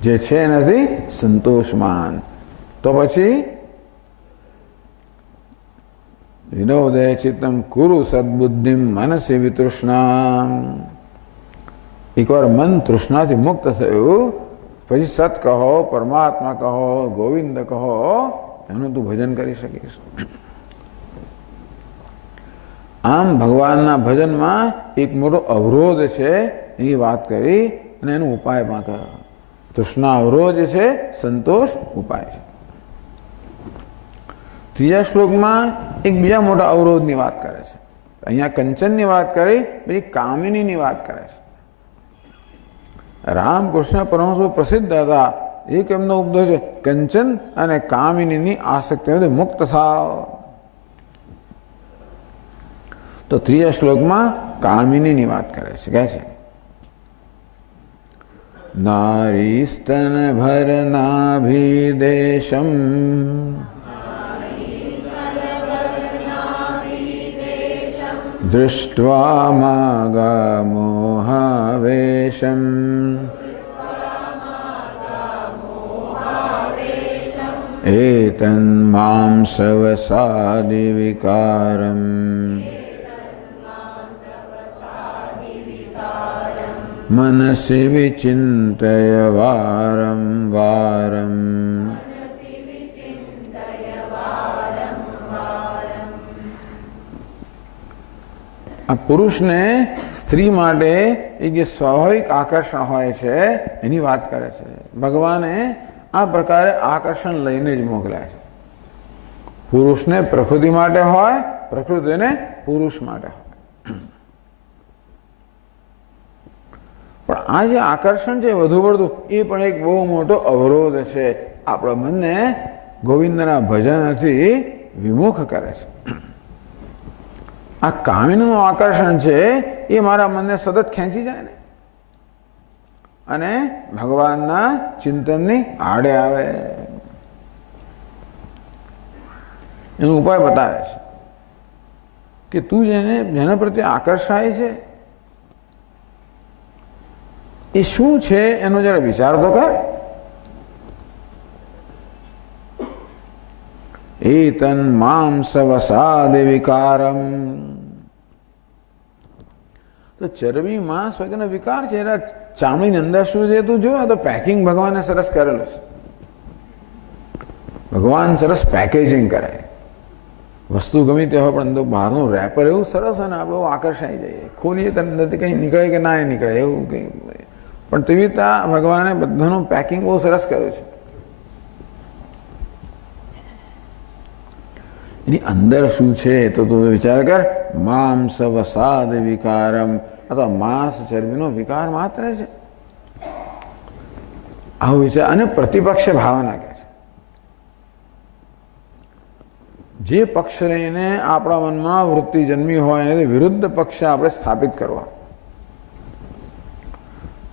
જે છે એનાથી સંતોષમાન. તો પછી વિનોદય ચિત્તમ કુરુ સદબુદ્ધિમ મનસી વિતૃષ્ણા. એકવાર મન તૃષ્ણાથી મુક્ત થયું પછી સત કહો, પરમાત્મા કહો, ગોવિંદ કહો, એનું તું ભજન કરી શકીશ. આમ ભગવાનના ભજનમાં એક મોટો અવરોધ છે એની વાત કરી અને એનો ઉપાય પણ કહ્યો. તૃષ્ણા અવરોધ છે, સંતોષ ઉપાય છે. ત્રીજા શ્લોકમાં એક બીજા મોટા અવરોધની વાત કરે છે. અહીંયા કંચનની વાત કરી, પછી કામિનીની વાત કરે છે. રામકૃષ્ણ પરમહંસ પ્રસિદ્ધ હતા. એક એમનો ઉપદેશ છે, કંચન અને કામિનીની આસક્તિમાંથી મુક્ત થાવ. તો ત્રીજા શ્લોકમાં કામિનીની વાત કરે છે. કહે છે નારી સ્તન ભરનાભિદેશમ દૃષ્ટ્વા માગા મોહાવેશમ એતન માં સવસાદિ વિકારમ મનસી વિચિંતય વારં વારં. આ પુરુષને સ્ત્રી માટે એક જે સ્વાભાવિક આકર્ષણ હોય છે એની વાત કરે છે. ભગવાને આ પ્રકારે આકર્ષણ લઈને જ મોકલ્યા છે. પુરુષને પ્રકૃતિ માટે હોય, પ્રકૃતિને પુરુષ માટે હોય. પણ આ જે આકર્ષણ છે વધુ પડતું, એ પણ એક બહુ મોટો અવરોધ છે. આપણા મનને ગોવિંદના ભજનથી વિમુખ કરે છે. આ કામિનીનું આકર્ષણ છે એ મારા મનને સતત ખેંચી જાય ને અને ભગવાનના ચિંતનની આડે આવે. એનો ઉપાય બતાવે છે કે તું જેના પ્રત્યે આકર્ષાય છે એ શું છે એનો જરા વિચાર તો કર. એતન માંસ વસાદે વિકારમ. તો ચરબી માંસ વગેરેનો વિકાર છે. એના ચામડીની અંદર શું છે તું જો. આ તો પેકિંગ ભગવાને સરસ કરેલું છે. ભગવાન સરસ પેકેજિંગ કરે. વસ્તુ ગમે તે હોય પણ બહારનું રેપર એવું સરસ અને આપણે આકર્ષાઈ જઈએ. ખોલીએ તો અંદરથી કંઈ નીકળે કે ના નીકળે એવું કંઈ. પણ તેવી રીતે ભગવાને બધાનું પેકિંગ બહુ સરસ કર્યું છે. એની અંદર શું છે તો તું વિચાર કર. માંસ વસાદ વિકારમ. અથવા માંસ ચરબીનો વિકાર માત્ર છે. આવું વિચાર. અને પ્રતિપક્ષ ભાવના કહે છે. જે પક્ષ લઈને આપણા મનમાં વૃત્તિ જન્મી હોય એની વિરુદ્ધ પક્ષ આપણે સ્થાપિત કરવા.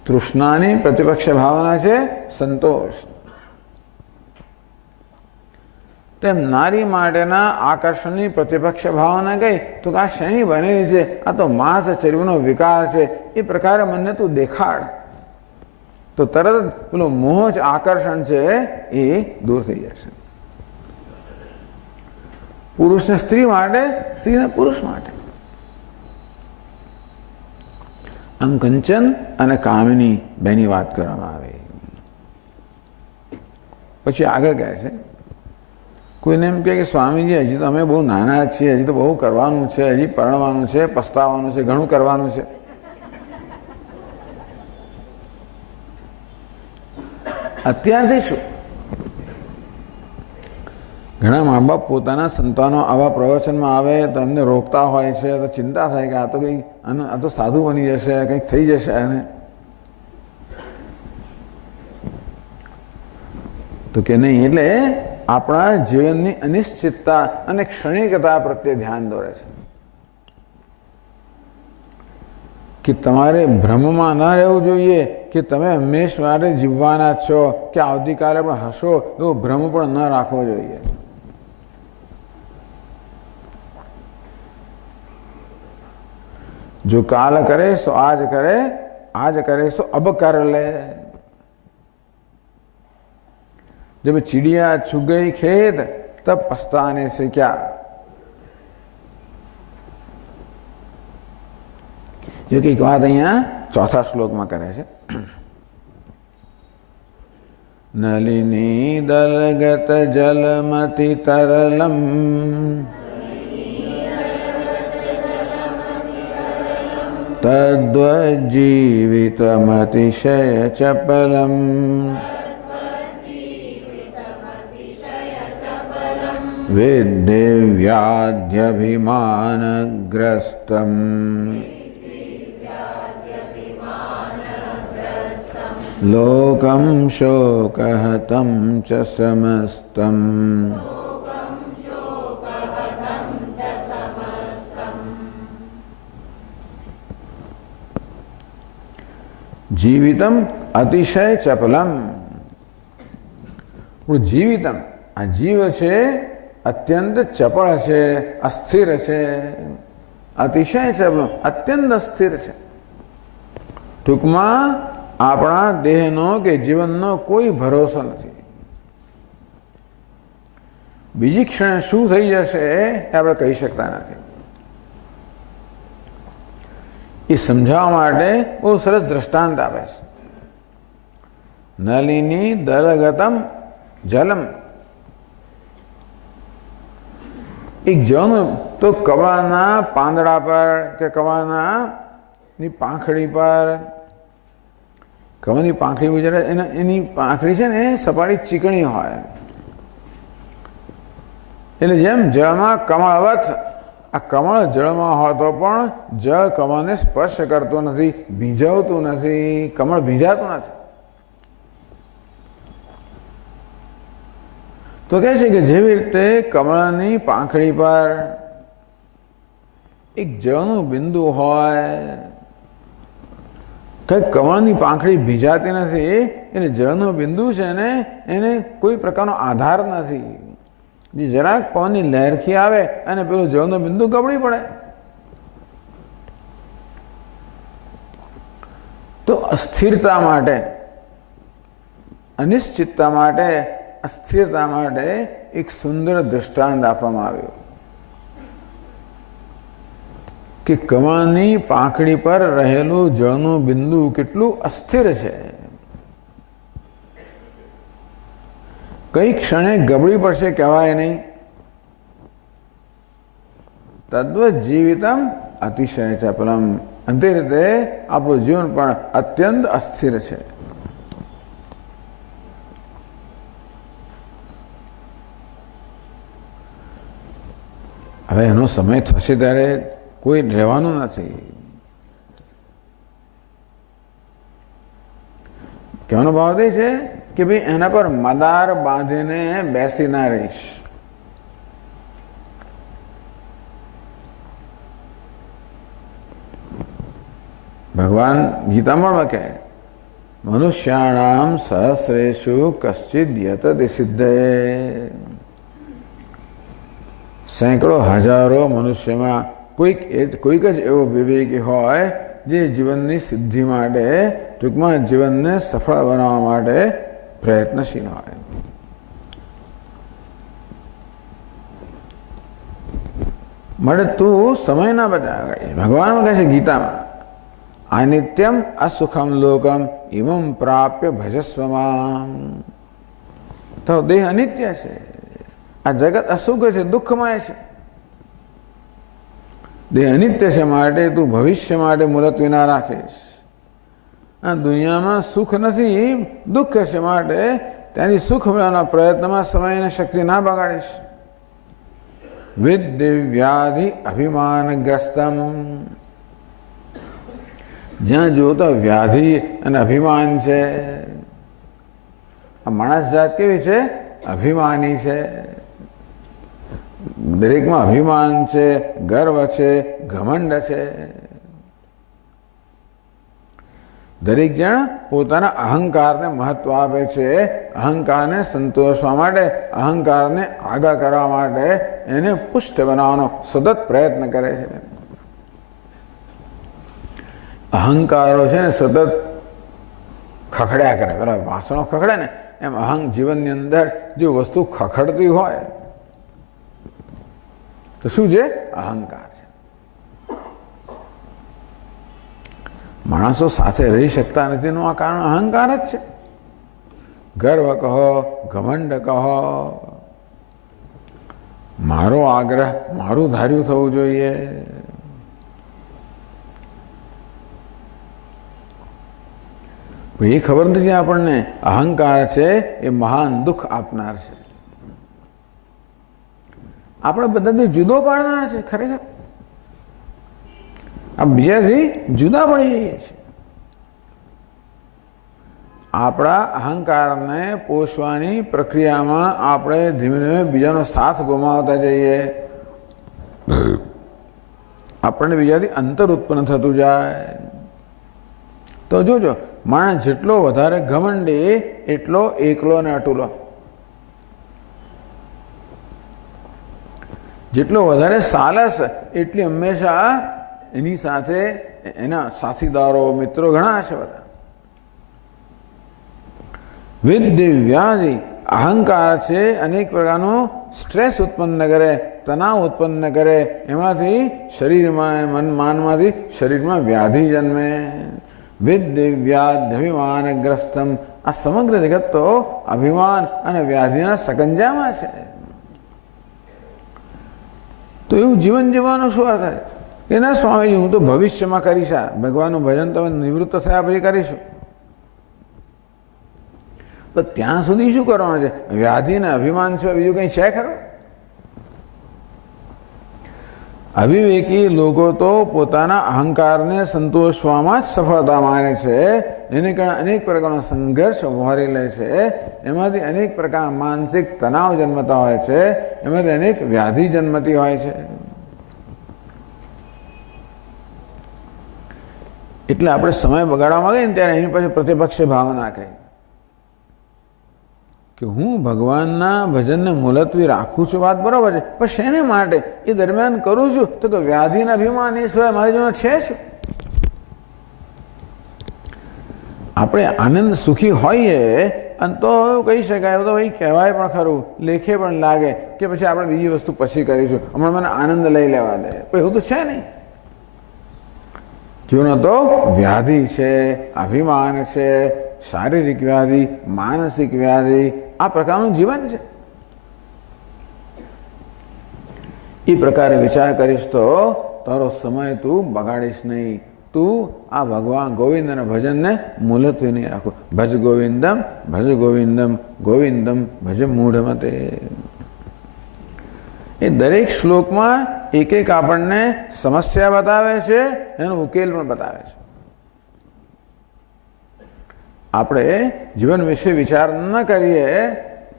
તૃષ્ણાની પ્રતિપક્ષ ભાવના છે સંતોષ. તેમ નારી માટેના આકર્ષણની પ્રતિપક્ષ ભાવના કઈ તો આ શેની બનેલી છે. આ તો માંસ ચરબીનો વિકાર છે. એ પ્રકારે મને તું દેખાડ તો તરત પેલું મોહ જ આકર્ષણ છે એ દૂર થઈ જશે. પુરુષને સ્ત્રી માટે, સ્ત્રીને પુરુષ માટે. આમ કંચન અને કામિની બેની વાત કરવામાં આવે. પછી આગળ કહે છે કોઈને એમ કહે કે સ્વામીજી હજી તો અમે બહુ નાના છીએ, હજી તો બહુ કરવાનું છે, હજી પરણવાનું છે, પસ્તાવાનું છે, ઘણું કરવાનું છે. અત્યારથી શું? ઘણા મા બાપ પોતાના સંતાનો આવા પ્રવચનમાં આવે તો એમને રોકતા હોય છે તો ચિંતા થાય કે આ તો કંઈ આ તો સાધુ બની જશે, કંઈક થઈ જશે. એને તો કે નહીં. એટલે આપણા જીવનની અનિશ્ચિતતા અને ક્ષણિકતા પ્રત્યે ધ્યાન દોરે છે કે તમારે ભ્રમમાં ન રહેવું જોઈએ કે તમે હંમેશ માટે જીવવાના છો કે આવતીકાલે પણ હશો એવો ભ્રમ પણ ન રાખવો જોઈએ. जो काल करे सो आज करे, आज करे सो अब कर ले. जब चिड़िया छुप गई खेत तब पछताने से क्या. ये एक बात અહીંયા ચોથા શ્લોકમાં કરે છે. નલિની દલગત જલમતિ તરલમ તદ્વજીવિતમતિશય ચપલમ વિદ્ધિવ્યાધ્યભિમાનગ્રસ્તમ લોકમ શોકહતમ ચ સમસ્તમ. જીવિતમ અતિશય ચપલમ. જીવિતમ આ જીવ છે અત્યંત ચપળ છે, અસ્થિર છે. અતિશય ચપલમ અત્યંત અસ્થિર છે. ટૂંકમાં આપણા દેહનો કે જીવનનો કોઈ ભરોસો નથી. બીજી ક્ષણે શું થઈ જશે એ આપણે કહી શકતા નથી. એ સમજાવવા માટે બહુ સરસ દ્રષ્ટાંત આપે છે. નલિની દલગતમ જલમ. એક જળ તો કવાના પાંદડા પર કે કવાના ની પાંખડી પર, કવાની પાંખડી ગુજરાત એની પાંખડી છે ને એ સપાટી ચીકણી હોય. એટલે જેમ જળમાં કમળવત આ કમળ જળમાં હોય તો પણ જળ કમળને સ્પર્શ કરતું નથી, ભીંજાવતું નથી, કમળ ભીંજાતું નથી. તો કહે છે કે જેવી રીતે કમળની પાંખડી પર એક જળનું બિંદુ હોય, કંઈક કમળની પાંખડી ભીંજાતી નથી એટલે જળનું બિંદુ છે ને એને કોઈ પ્રકારનો આધાર નથી. જે જરાક પવનની લહેરખી આવે અને પેલું જળનું બિંદુ ગબડી પડે. તો અસ્થિરતા માટે, અનિશ્ચિતતા માટે, અસ્થિરતા માટે એક સુંદર દૃષ્ટાંત આપવામાં આવ્યું કે કમળની પાંખડી પર રહેલું જળનું બિંદુ કેટલું અસ્થિર છે. કઈ ક્ષણે ગબડી પડશે કહેવાય નહીં. તદ્વત જીવિતમ અતિશય ચપલમ. અંતે રીતે આપણું જીવન પણ અત્યંત અસ્થિર છે. હવે એનો સમય થશે ત્યારે કોઈ રહેવાનું નથી. કહેવાનો ભાવ તે છે કે ભાઈ એના પર મદાર બાંધીને બેસી ના રહીશ. ભગવાન ગીતામાં કહે મનુષ્યાણામ સહસ્રેષુ કશ્ચિદ યતતિ સિદ્ધયે. સેંકડો હજારો મનુષ્યમાં કોઈક જ એવો વિવેકી હોય જે જીવનની સિદ્ધિ માટે, ટૂંકમાં જીવનને સફળ બનાવવા માટે પ્રયત્નશીલ હોય. મળે તું સમય ના બચાવ. ભગવાન કહે છે ગીતામાં અનિત્યમ અસુખમ લોકમ ઇમમ પ્રાપ્ય ભજસ્વમાં. તો દેહ અનિત્ય છે, આ જગત અસુખ છે, દુઃખમય છે. દેહ અનિત્ય છે માટે તું ભવિષ્ય માટે મુલતવી ના રાખીશ. આ દુનિયામાં સુખ નથી, દુઃખ છે માટે ત્યાંથી સુખ મેળવવાના પ્રયત્નમાં સમય અને શક્તિ ના બગાડીશ. વિદ્યવ્યાધિ અભિમાનગ્રસ્તમ. જ્યાં જુઓ તો વ્યાધિ અને અભિમાન છે. આ માણસ જાત કેવી છે? અભિમાની છે. દરેકમાં અભિમાન છે, ગર્વ છે, ઘમંડ છે. દરેક જણ પોતાના અહંકારને મહત્વ આપે છે. અહંકારને સંતોષવા માટે, અહંકારને આગળ કરવા માટે એને પુષ્ટ બનાવવાનો સતત પ્રયત્ન કરે છે. અહંકારો છે ને સતત ખખડ્યા કરે. બરાબર, વાસણો ખખડે ને એમ જીવનની અંદર જો વસ્તુ ખખડતી હોય તો શું છે? અહંકાર છે. માણસો સાથે રહી શકતા નથી એનું આ કારણ અહંકાર જ છે. ગર્વ કહો, ઘમંડ કહો, મારો આગ્રહ, મારું ધાર્યું થવું જોઈએ. એ ખબર નથી આપણને અહંકાર છે એ મહાન દુઃખ આપનાર છે. આપણે બધાથી જુદો પાડનાર છે. ખરેખર આ બીજાથી જુદા પડી જઈએ છીએ. આપણા અહંકારને પોષવાની પ્રક્રિયામાં આપણે ધીમે ધીમે બીજાનો સાથ ગુમાવતા જઈએ. આપણને બીજાથી અંતર ઉત્પન્ન થતું જાય. તો જોજો, માણસ જેટલો વધારે ઘમંડી એટલો એકલો ને અટુલો. જેટલો વધારે સાલસ એટલી હંમેશા એની સાથે એના સાથીદારો, મિત્રો ઘણા હશે બધા. વિદ્યવ્યાધિ અહંકાર છે, અનેક પ્રકારનું સ્ટ્રેસ ઉત્પન્ન કરે, તણાવ ઉત્પન્ન કરે. એમાંથી શરીરમાં, માનમાંથી શરીરમાં વ્યાધિ જન્મે. વિદ્યવ્યાધ્યભિમાનગ્રસ્તમ. આ સમગ્ર જગત તો અભિમાન અને વ્યાધિના સકંજામાં છે. તો એવું જીવન જીવવાનો શું અર્થ થાય કે ના સ્વામીજી હું તો ભવિષ્યમાં કરીશ, આ ભગવાનનું ભજન તમે નિવૃત્ત થયા પછી કરીશું. તો ત્યાં સુધી શું કરવાનું છે? વ્યાધિ ને અભિમાન છે, બીજું કંઈ છે ખરો? અવિવેકી લોકો તો પોતાના અહંકારને સંતોષવામાં જ સફળતા માને છે. એને કારણે અનેક પ્રકારનો સંઘર્ષ વહોરી લે છે. એમાંથી અનેક પ્રકારના માનસિક તણાવ જન્મતા હોય છે. એમાંથી અનેક વ્યાધિ જન્મતી હોય છે. એટલે આપણે સમય બગાડવા માંગીએ ને ત્યારે એની પછી પ્રતિપક્ષ ભાવના કહી કે હું ભગવાનના ભજનને મુલતવી રાખું છું, વાત બરાબર છે, પણ શેને માટે એ દરમિયાન કરું છું? તો કે વ્યાધિના અભિમાન એ સિવાય મારી જોડે છે શું? આપણે આનંદ સુખી હોઈએ અને તો કહી શકાય, તો ભાઈ કહેવાય પણ ખરું, લેખે પણ લાગે કે પછી આપણે બીજી વસ્તુ પછી કરીશું, હમણાં મને આનંદ લઈ લેવા દે. પણ એવું તો છે નહીં. જીવનો તો વ્યાધિ છે, અભિમાન છે, શારીરિક વ્યાધિ, માનસિક વ્યાધિ, આ પ્રકારનું જીવન છે. એ પ્રકારે વિચાર કરીશ તો તારો સમય તું બગાડીશ નહીં. તું આ ભગવાન ગોવિંદના ભજનને મુલતવી નહીં રાખો. ભજ ગોવિંદમ, ભજ ગોવિંદમ, ગોવિંદમ ભજ મૂઢમતે. એ દરેક શ્લોકમાં એક એક આપણને સમસ્યા બતાવે છે, એનો ઉકેલ પણ બતાવે છે. આપણે જીવન વિશે વિચાર ન કરીએ,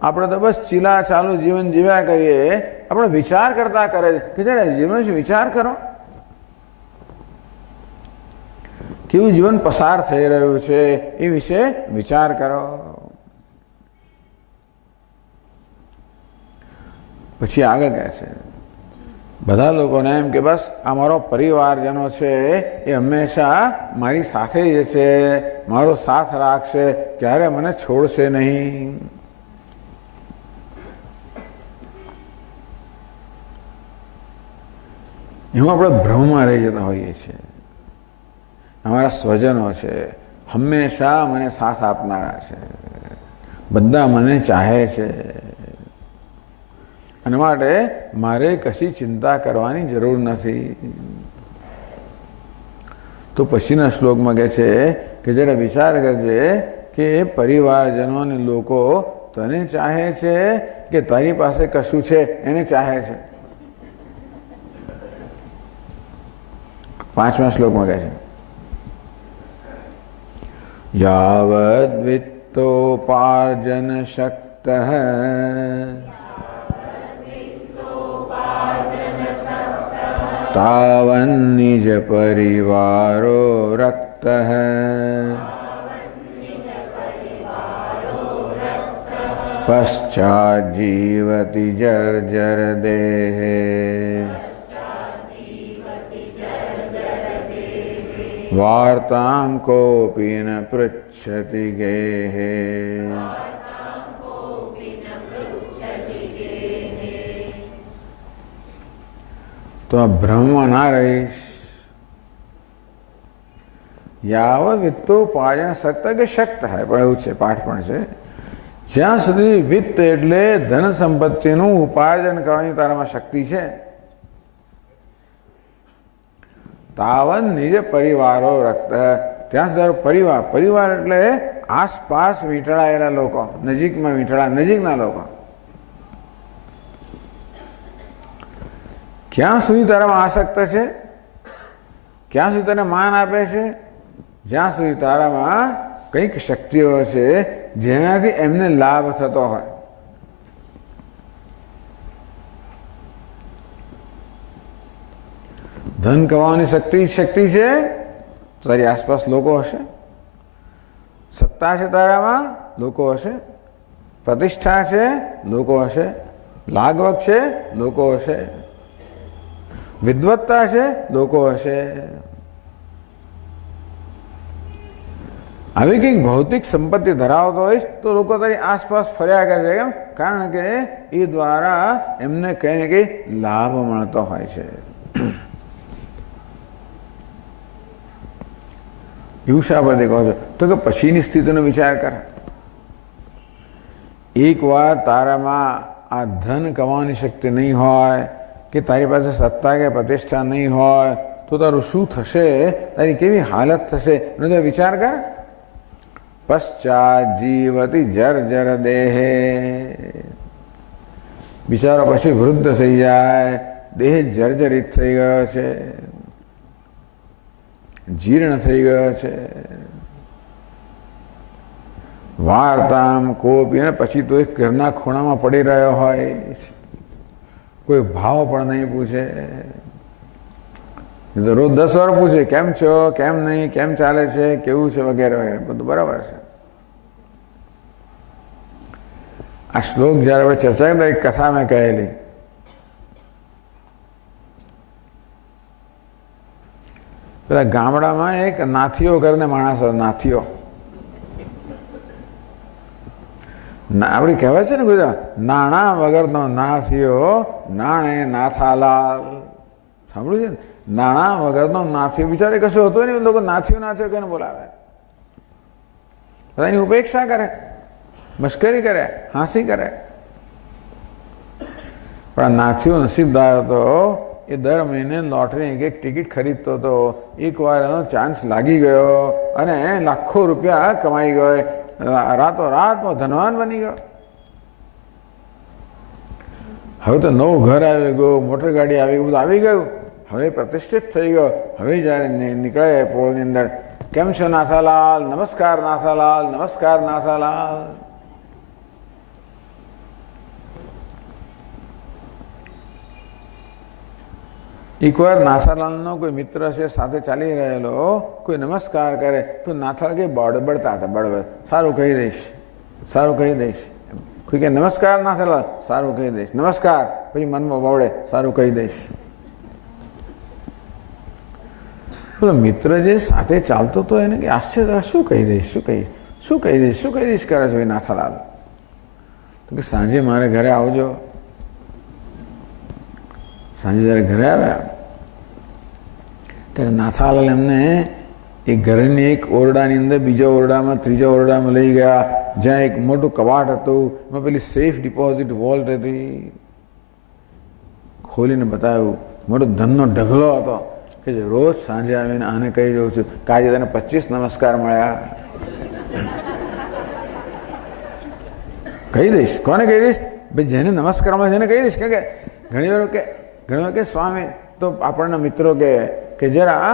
આપણે તો બસ ચીલા ચાલુ જીવન જીવ્યા કરીએ. આપણે વિચાર કરતા કરે કે જરા જીવન વિશે વિચાર કરો, કેવું જીવન પસાર થઈ રહ્યું છે એ વિશે વિચાર કરો. પછી આગળ કહે છે, બધા લોકોને એમ કે બસ આ મારો પરિવારજનો છે એ હંમેશા મારી સાથે જ છે, મારો સાથ રાખશે, ક્યારે મને છોડશે નહીં. એમાં આપણે ભ્રમમાં રહી જતા હોઈએ છીએ. અમારા સ્વજનો છે, હંમેશા મને સાથ આપનારા છે, બધા મને ચાહે છે, અને માટે મારે કશી ચિંતા કરવાની જરૂર નથી. તો પછીના શ્લોકમાં કહે છે કે જરા વિચાર કરજે કે પરિવારજનો અને લોકો તને ચાહે છે કે તારી પાસે કશું છે એને ચાહે છે. 5મા શ્લોકમાં કહે છે, યાવદ વિત્તોપાર્જન શક્તઃ તાવન નિજ પરિવારો રક્તઃ પશ્ચાત જીવતિ જર્જર દેહે વાર્તાં કોપી ન પૃચ્છતિ ગેહે. તો આ ભ્રમમાં ના રહીશ. યાવ વિત્તોપાર્જન શક્ત કે શક્ત હૈ, પણ એવું છે, પાઠ પણ છે, જ્યાં સુધી વિત્ત એટલે ધન સંપત્તિનું ઉપાર્જન કરવાની તારામાં શક્તિ છે, તાવન નિજ પરિવારો રક્ત, ત્યાં સુધી પરિવાર, પરિવાર એટલે આસપાસ વીંટળાયેલા લોકો, નજીકમાં નજીકના લોકો, ક્યાં સુધી તારામાં આસક્ત છે, ક્યાં સુધી તને માન આપે છે, જ્યાં સુધી તારામાં કંઈક શક્તિઓ છે જેનાથી એમને લાભ થતો હોય. ધન કમાવાની શક્તિ છે, તારી આસપાસ લોકો હશે, સત્તા છે તારામાં, લોકો હશે, પ્રતિષ્ઠા છે, લોકો હશે, લાગવક છે, લોકો હશે, વિદ્વત્તા છે, લોકો હશે. આવી કંઈક ભૌતિક સંપત્તિ ધરાવતો હોય તો લોકો તારી આસપાસ ફર્યા કરે છે. કેમ? કારણ કે એ દ્વારા એમને કંઈ ને કંઈ લાભ મળતો હોય છે. એવું શા પર દેખો છો? તો કે પછીની સ્થિતિનો વિચાર કર. એકવાર તારામાં આ ધન કમાવાની શક્તિ નહીં હોય કે તારી પાસે સત્તા કે પ્રતિષ્ઠા નહીં હોય તો તારું શું થશે, તારી કેવી હાલત થશે એનો તો વિચાર કર. પશ્ચાત જીવતી જર્જર દેહે, બિચારો પછી વૃદ્ધ થઈ જાય, દેહ જર્જરિત થઈ ગયો છે, જીર્ણ થઈ ગયો છે. વાર્તામ કોપી, અને પછી તો એક ઘરના ખૂણામાં પડી રહ્યો હોય, કોઈ ભાવ પણ નહીં પૂછે. રોજ 10 વાર પૂછે કેમ છો, કેમ નહીં, કેમ ચાલે છે, કેવું છે, વગેરે વગેરે, બધું બરાબર છે. આ શ્લોક જ્યારે આપણે ચર્ચા કરતા, એક કથા મેં કહેલી. પેલા ગામડામાં એક નાથીઓ કરીને માણસો, નાથીઓ આપણી કહેવાય છે ને ગુજરાત, નાણાં વગરનો નાથીઓ નાણે નાથાલાલ. સાંભળ્યું છે ને? નાણાં વગરનો નાથીઓ, બિચારે કશું હતું નહીં, લોકો નાથીઓ નાથીઓ કહીને બોલાવે. બધા એની ઉપેક્ષા કરે, મશ્કરી કરે, હાંસી કરે. પણ આ નાથીઓ નસીબદાર હતો, એ દર મહિને લોટરી એક ટિકિટ ખરીદતો હતો. એકવાર એનો ચાન્સ લાગી ગયો અને લાખો રૂપિયા કમાઈ ગયો, રાતોરાતમાં ધનવાન બની ગયો. હવે તો નવું ઘર આવી ગયું, મોટર ગાડી આવી, બધું આવી ગયું. હવે પ્રતિષ્ઠિત થઈ ગયો. હવે જ્યારે નીકળે પોળની અંદર, કેમ છો નાથાલાલ, નમસ્કાર નાથાલાલ, નમસ્કાર નાથાલાલ. એકવાર નાથાલાલનો કોઈ મિત્ર છે, સાથે ચાલી રહેલો, કોઈ નમસ્કાર કરે તો નાથાલાલ કે બળબડતા હતા, બળબડ, સારું કહી દઈશ, સારું કહી દઈશ. કોઈ કે નમસ્કાર નાથાલાલ, સારું કહી દઈશ, નમસ્કાર, પછી મનમાં બવડે, સારું કહી દઈશ. પેલો મિત્ર જે સાથે ચાલતો હતો એને કે આશ્ચર્ય, શું કહી દઈશ, શું કહીશ, શું કહી દઈશ, શું કહી દઈશ કરે છે ભાઈ નાથાલાલ. તો કે સાંજે મારે ઘરે આવજો. સાંજે જ્યારે ઘરે આવ્યા ત્યારે નાથાલાલ એમને એક ઘરની એક ઓરડાની અંદર બીજા ઓરડામાં, ત્રીજા ઓરડામાં લઈ ગયા, જ્યાં એક મોટું કબાટ હતું, એમાં પેલી સેફ ડિપોઝિટ વોલ્ટ હતી. ખોલીને બતાવ્યું, મોટો ધનનો ઢગલો હતો કે જે રોજ સાંજે આવીને આને કહી દઉં છું કે આજે તને 25 નમસ્કાર મળ્યા. કહી દઈશ. કોને કહી દઈશ? ભાઈ જેને નમસ્કાર મળે જેને કહી દઈશ. કે ઘણી વાર કે સ્વામી તો આપણને મિત્રો કે જરા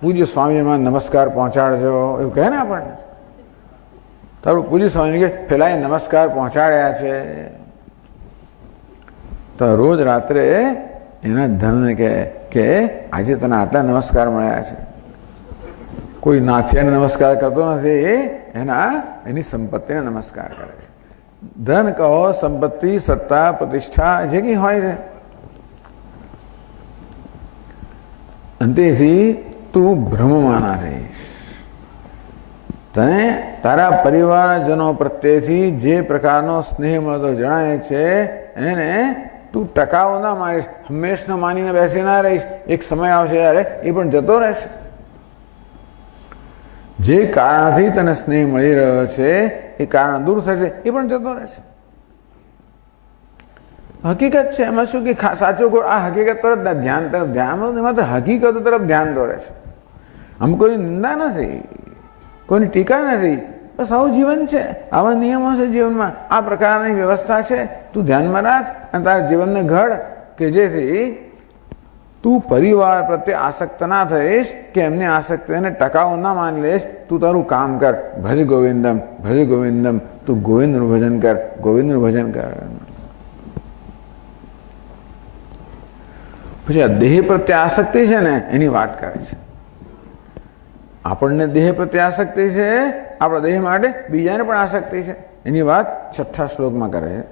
પૂજ્ય સ્વામીમાં નમસ્કાર પહોંચાડજો, એવું કહે ને આપણને. તો આપણે પૂજ્ય સ્વામીને કે પેલા એ નમસ્કાર પહોંચાડ્યા છે. તો રોજ રાત્રે એના ધનને કે આજે તને આટલા નમસ્કાર મળ્યા છે. કોઈ નાથિયાને નમસ્કાર કરતો નથી, એની સંપત્તિને નમસ્કાર કરે. ધન કહો, સંપત્તિ, સત્તા, પ્રતિષ્ઠા, જે કંઈ હોય છે, અંતેથી તું ભ્રમમાં ના રહીશ. તને તારા પરિવારજનો પ્રત્યેથી જે પ્રકારનો સ્નેહ મળતો જણાય છે એને તું ટકાવ ના માનીશ, હંમેશનો માનીને બેસી ના રહીશ. એક સમય આવશે ત્યારે એ પણ જતો રહેશે. જે કારણથી તને સ્નેહ મળી રહ્યો છે એ કારણ દૂર થશે, એ પણ જતો રહેશે. હકીકત છે, એમાં શું કે સાચો આ હકીકત તરફ ધ્યાન માત્ર હકીકતો તરફ ધ્યાન દોરે છે. આમ કોઈ નિંદા નથી, કોઈની ટીકા નથી, બસ આવું જીવન છે, આવા નિયમો છે જીવનમાં, આ પ્રકારની વ્યવસ્થા છે. તું ધ્યાનમાં રાખ અને તારા જીવનને ઘડ કે જેથી તું પરિવાર પ્રત્યે આસક્ત ના થઈશ કે એમની આસક્તિને ટકાઉ ના માની લઈશ. તું તારું કામ કર, ભજ ગોવિંદમ, ભજ ગોવિંદમ. તું ગોવિંદનું ભજન કર, ગોવિંદનું ભજન કર. પછી આ દેહ પ્રત્યે આસક્તિ છે ને એની વાત કરે છે. આપણને દેહ પ્રત્યે આસક્તિ છે, આપણા દેહ માટે બીજાને પણ આસક્તિ છે, એની વાત 6થા શ્લોકમાં કરે છે.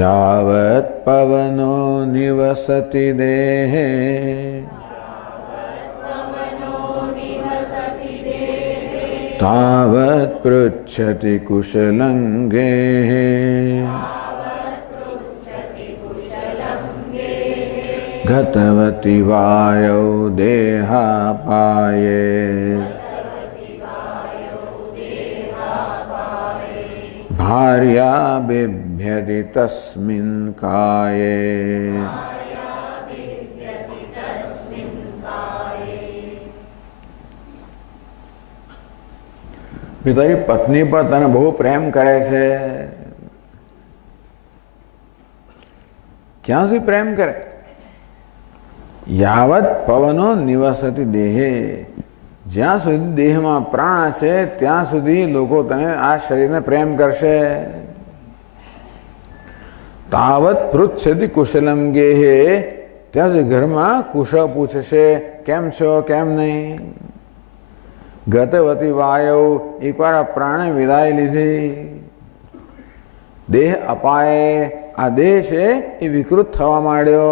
યાવત પવનો નિવસતિ દેહે તાવત પૃચ્છતિ કુશલં ગેહે ગતવતિ વાયૌ દેહાપાયે ભાર્યા બિભ્યતિ તસ્મિન કાયે. તારી પત્ની પણ તને બહુ પ્રેમ કરે છે, ક્યાં સુધી પ્રેમ કરે? યાવત પવનો નિવસતી દેહે, જ્યાં સુધી દેહમાં પ્રાણ છે ત્યાં સુધી લોકો તને આ શરીરને પ્રેમ કરશે. તાવત પૃચ્છતિ કુશલમ ગેહે, ત્યાં સુધી ઘરમાં કુશળ પૂછશે, કેમ છો કેમ નહીં. ગતવતી વાયુ, એકવાર આ પ્રાણે વિદાય લીધી. દેહ અપાય, આ દેહ છે એ વિકૃત થવા માંડ્યો,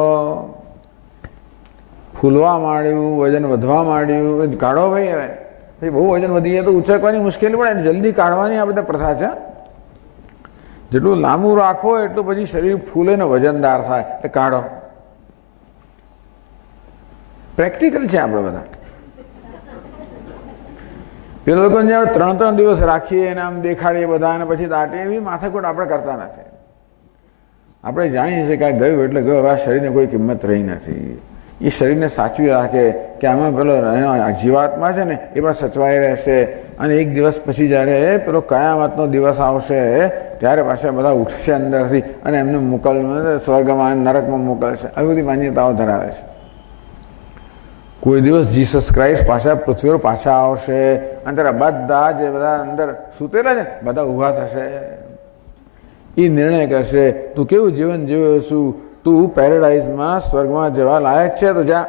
ફૂલવા માંડ્યું, વજન વધવા માંડ્યું. કાઢો ભાઈ, હવે ભાઈ બહુ વજન વધી જાય તો ઉચકવાની મુશ્કેલી પડે, જલ્દી કાઢવાની આ બધા પ્રથા છે. જેટલું લાંબુ રાખો એટલું પછી શરીર ફૂલે ને વજનદાર થાય, એટલે કાઢો. પ્રેક્ટિકલ છે આપણે બધા. પેલા લોકોને જ્યારે 3-3 દિવસ રાખીએ અને આમ દેખાડીએ બધા અને પછી દાટીએ, એવી માથાકૂટ આપણે કરતા નથી. આપણે જાણીએ છીએ કે આ ગયું એટલે ગયું, હવે આ શરીરને કોઈ કિંમત રહી નથી. એ શરીરને સાચવી રાખે કે આમાં પેલો જીવાત્મા છે ને એ પણ સચવાઈ રહેશે. અને એક દિવસ પછી જ્યારે પેલો કયામતનો દિવસ આવશે ત્યારે પાછા બધા ઉઠશે અંદરથી અને એમને સ્વર્ગમાં નરકમાં મોકલશે. આવી બધી માન્યતાઓ ધરાવે છે. કોઈ દિવસ જીસસ ક્રાઇસ્ટ પાછા પૃથ્વી પર પાછા આવશે અને ત્યારે બધા જે બધા અંદર સૂતેલા છે બધા ઊભા થશે. એ નિર્ણય કરશે, તું કેવું જીવન જીવ્યો છું, તું પેરેડાઇઝમાં સ્વર્ગમાં જવા લાયક છે તો જા,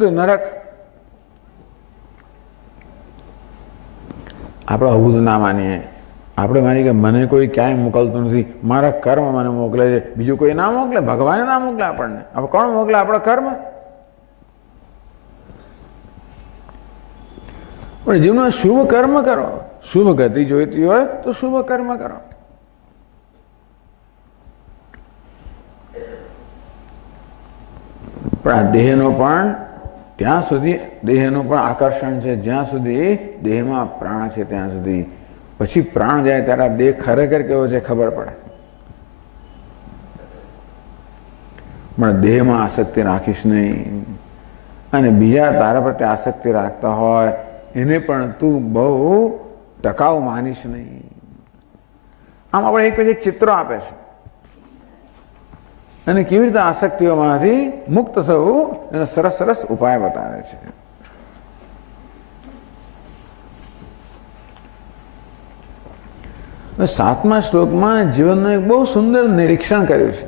તો નરક. આપણે આવું બધું ના માનીએ. આપણે માનીએ કે મને કોઈ ક્યાંય મોકલતું નથી, મારા કર્મ મને મોકલે છે, બીજું કોઈ ના મોકલે, ભગવાન ના મોકલે આપણને. આપણે કોણ મોકલે? આપણા કર્મ. પણ જીવનમાં શુભ કર્મ કરો, શુભ ગતિ જોઈતી હોય તો શુભ કર્મ કરો. પણ આ દેહનો પણ ત્યાં સુધી, દેહનું પણ આકર્ષણ છે જ્યાં સુધી દેહમાં પ્રાણ છે ત્યાં સુધી. પછી પ્રાણ જાય ત્યારે આ દેહ ખરેખર કેવો છે ખબર પડે. પણ દેહમાં આસક્તિ રાખીશ નહીં, અને બીજા તારા પ્રત્યે આસક્તિ રાખતા હોય એને પણ તું બહુ ટકાઉ માનીશ નહીં. આમ આપણે એક પછી એક ચિત્રો આપે છે અને કેવી રીતે આસક્તિઓમાંથી મુક્ત થવું એનો સરસ સરસ ઉપાય બતાવે છે. સાતમા શ્લોકમાં જીવનનું એક બહુ સુંદર નિરીક્ષણ કર્યું છે.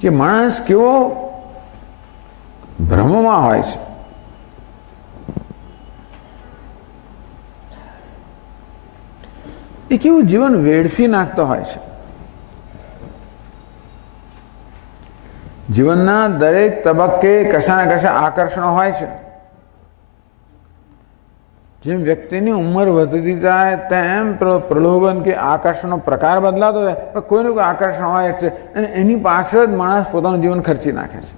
કે માણસ કેવો ભ્રમમાં હોય છે. એ કેવું જીવન વેડફી નાખતો હોય છે. જીવનના દરેક તબક્કે કશાના કશા આકર્ષણો હોય છે. જેમ વ્યક્તિની ઉંમર વધતી જાય તેમ પ્રલોભન કે આકર્ષણનો પ્રકાર બદલાતો જાય, પણ કોઈનું કોઈ આકર્ષણ હોય છે અને એની પાછળ જ માણસ પોતાનું જીવન ખર્ચી નાખે છે.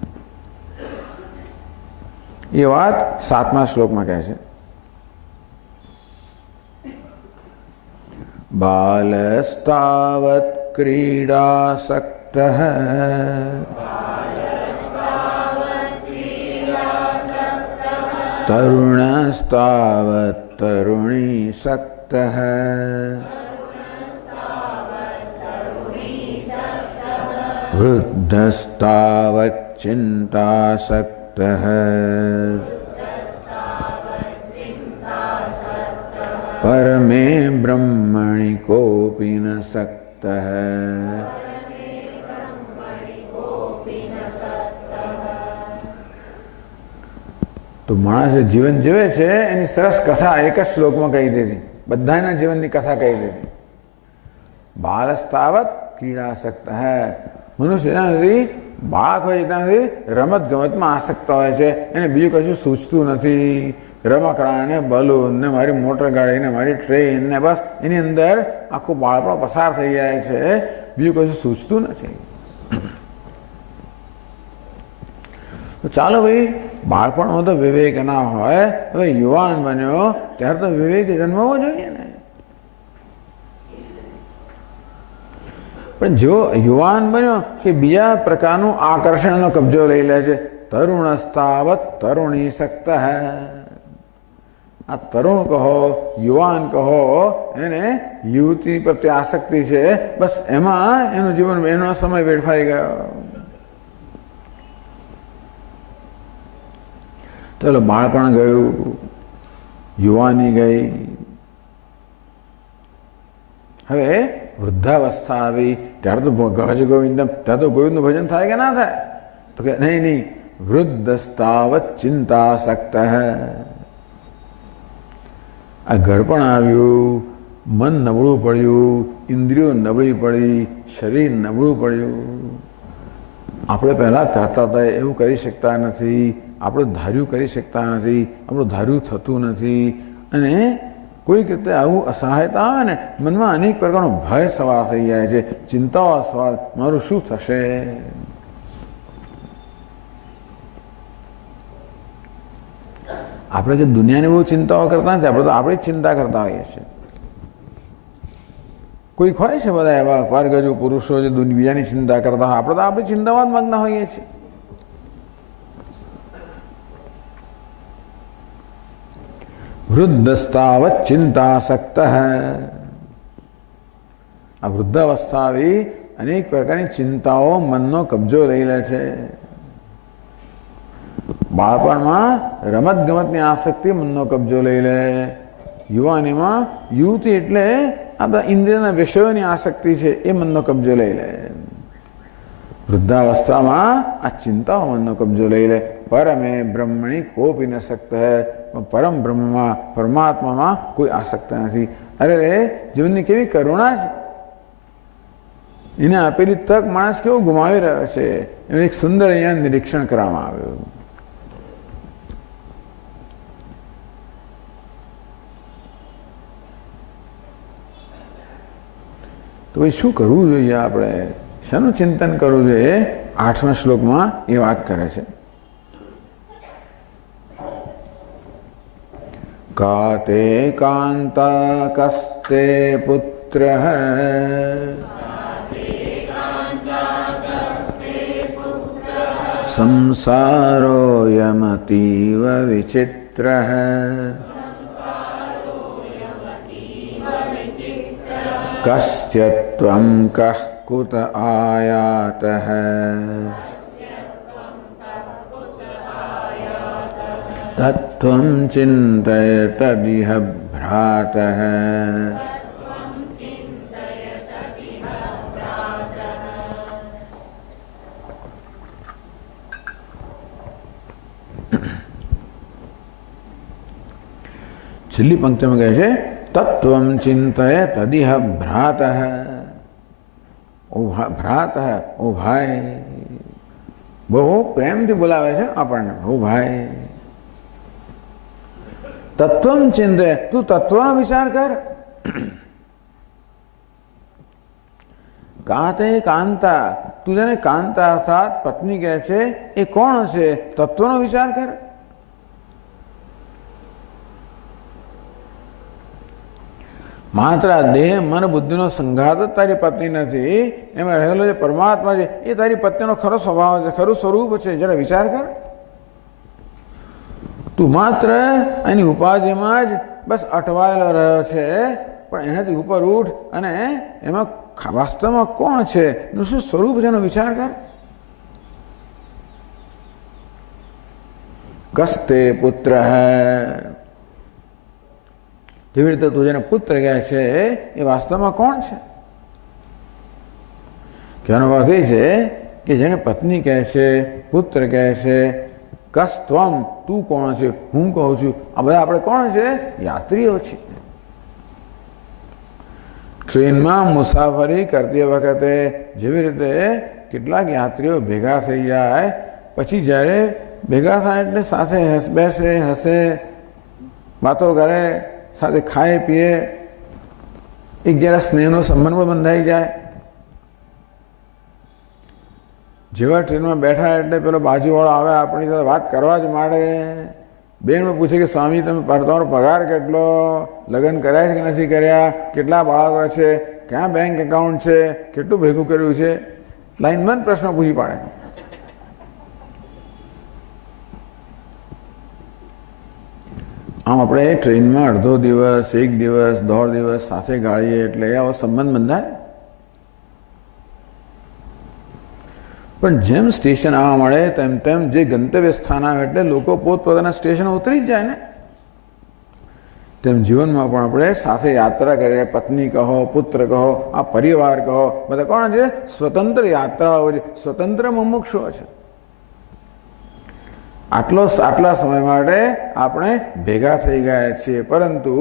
એ વાત 7મા શ્લોકમાં કહે છે. બાલસ્તાવત ક્રીડાસક્તઃ તરુણસ્તાવત તરુણીસક્તઃ વૃદ્ધસ્તાવત ચિંતાસક્તઃ પરમે બ્રહ્મણિ કોપી ન સક્તઃ. તો માણસ જીવન જીવે છે એની સરસ કથા એક જ શ્લોકમાં કહી દીધી, બધાના જીવનની કથા કહી દીધી. બાલસ્તાવત ક્રીડાસક્ત હે, મનુષ્ય જ્યાં સુધી બાળક હોય ત્યાં સુધી રમત ગમતમાં આસક્ત હોય છે, એને બીજું કશું સૂચતું નથી. રમકડા ને બલૂન ને મારી મોટર ગાડી ને મારી ટ્રેન ને બસ એની અંદર આખું બાળપણ પસાર થઈ જાય છે, બીજું કશું સૂચતું નથી. તો ચાલો ભાઈ, બાળપણમાં તો વિવેક ના હોય, હવે યુવાન બન્યો ત્યારે તો વિવેક જન્મવો જોઈએ ને. પણ જો યુવાન બન્યો કે બીજા પ્રકારનું આકર્ષણનો કબજો લઈ લે છે, તરુણસ્તાવત તરુણીસક્ત હૈ. આ તરુણ કહો, યુવાન કહો, એને યુવતી પ્રત્યે આસક્તિ છે, બસ એમાં એનું જીવન, એનો સમય વેડફાઈ ગયો. ચલો, બાળપણ ગયું, યુવાની ગઈ, હવે વૃદ્ધાવસ્થા આવી, ત્યારે તો ભજ ગોવિંદમ, ત્યારે તો ગોવિંદનું ભજન થાય કે ના થાય? તો કે નહીં નહીં, વૃદ્ધસ્તાવત ચિંતાસક્ત હૈ. આ ઘડપણ આવ્યું, મન નબળું પડ્યું, ઇન્દ્રિયો નબળી પડી, શરીર નબળું પડ્યું. આપણે પહેલાં કરતા હતા એવું કરી શકતા નથી, આપણે ધાર્યું કરી શકતા નથી, આપણું ધાર્યું થતું નથી, અને કોઈક રીતે આવું અસહાયતા આવે ને, મનમાં અનેક પ્રકારનો ભય સવાર થઈ જાય છે, ચિંતાઓ સવાર, મારું શું થશે? આપણે કે દુનિયાની બહુ ચિંતાઓ કરતા નથી, આપણે તો આપણે જ ચિંતા કરતા હોઈએ છીએ. કોઈક હોય છે બધા એવા પારગજુ પુરુષો જે બીજાની ચિંતા કરતા હોય, આપણે તો આપણી ચિંતામાં જ મગ્ન હોઈએ છીએ. વૃદ્ધસ્તાવત ચિંતાસક્ત હૈ. આ વૃદ્ધાવસ્થા આવી, અનેક પ્રકારની ચિંતાઓ મનનો કબજો લઈ લે છે. બાળપણમાં રમત ગમતની આસક્તિ મનનો કબજો લઈ લે, યુવાનીમાં યુવતી એટલે આ બધા ઇન્દ્રિયના વિષયોની આસક્તિ છે એ મનનો કબજો લઈ લે. વૃદ્ધાવસ્થામાં આ ચિંતાઓ મનનો કબજો લઈ લે. પરમે બ્રહ્મણી કોપી ન સક્ત હૈ. પરમ બ્રહ્મમાં, પરમાત્મામાં કોઈ આસક્ત નથી. અરે જીવનની કેવી કરુણા છે! એને આપેલી તક માણસ કેવો ગુમાવી રહ્યો છે, એનું એક સુંદર અહીંયા નિરીક્ષણ કરવામાં આવ્યું. તો ભાઈ શું કરવું જોઈએ? આપણે શાનું ચિંતન કરવું જોઈએ? 8મા શ્લોકમાં એ વાત કરે છે. કાતે કાંતા કસ્તે પુત્ર સંસારો યમતીવ વિચિત્ર. કસ્યત્વં કઃ કુત આયાતઃ. તત્વં ચિંતય તદિહ ભ્રાતઃ. છેલ્લી પંક્તિમાં કહે છે તત્વં ચિંતય તદિહ ભ્રાતઃ. ભ્રાતઃ, ઓ ભાઈ, બહુ પ્રેમથી બોલાવે છે આપણને, ઓ ભાઈ. તત્વં ચિંતય, તું તત્વનો વિચાર કર. કાતે કાંતા, તું જેને કાંતા અર્થાત પત્ની કહે છે એ કોણ છે? તત્વનો વિચાર કર. માત્ર દેહ મન બુદ્ધિનો સંઘાત જ તારી પત્ની નથી, એમાં રહેલો જે પરમાત્મા છે એ તારી પત્નીનો ખરો સ્વભાવ છે, ખરું સ્વરૂપ છે. જરા વિચાર કર. તું માત્ર એની ઉપાધિમાં જ બસ અટવાયેલો રહ્યો છે, પણ એનાથી ઉપર ઉઠ અને એમાં વાસ્તવમાં કોણ છે, એનું શું સ્વરૂપ છે એનો વિચાર કર. કસ્તે પુત્ર હૈ. જેવી રીતે તું જેને પુત્ર કહે છે એ વાસ્તવમાં કોણ છે? કહેવાનો અર્થ એ છે કે જેને પત્ની કહે છે, પુત્ર કહે છે, કસ્ત્વમ, તું કોણ છે, હું કહું છું, આ બધા આપણે કોણ છે? યાત્રીઓ છે. ટ્રેનમાં મુસાફરી કરતી વખતે જેવી રીતે કેટલાક યાત્રીઓ ભેગા થઈ જાય, પછી જ્યારે ભેગા થાય એટલે સાથે બેસે, હસે, વાતો કરે, સાથે ખાય પીએ, એક જરા સ્નેહનો સંબંધ પણ બંધાઈ જાય. જેવા ટ્રેનમાં બેઠા એટલે પેલો બાજુવાળો આવે, આપણી સાથે વાત કરવા જ માંડે. બેનમાં પૂછે કે સ્વામી તમે તમારો પગાર કેટલો, લગ્ન કર્યા છે કે નથી કર્યા, કેટલા બાળકો છે, ક્યાં બેંક એકાઉન્ટ છે, કેટલું ભેગું કર્યું છે, લાઈનબંધ પ્રશ્નો પૂછી પાડે. આમ આપણે ટ્રેનમાં અડધો દિવસ, એક દિવસ, દોઢ દિવસ સાથે ગાળીએ એટલે આવો સંબંધ બંધાય. પણ જેમ સ્ટેશન આવવા મળે તેમ તેમ જે ગંતવ્ય સ્થાન આવે એટલે લોકો પોતપોતાના સ્ટેશન ઉતરી જ જાય ને. તેમ જીવનમાં પણ આપણે સાથે યાત્રા કરીએ. પત્ની કહો, પુત્ર કહો, આ પરિવાર કહો, બધા કોણ છે? સ્વતંત્ર યાત્રાઓ છે, સ્વતંત્ર મુમુક્ષુઓ છે. આટલા સમય માટે આપણે ભેગા થઈ ગયા છીએ, પરંતુ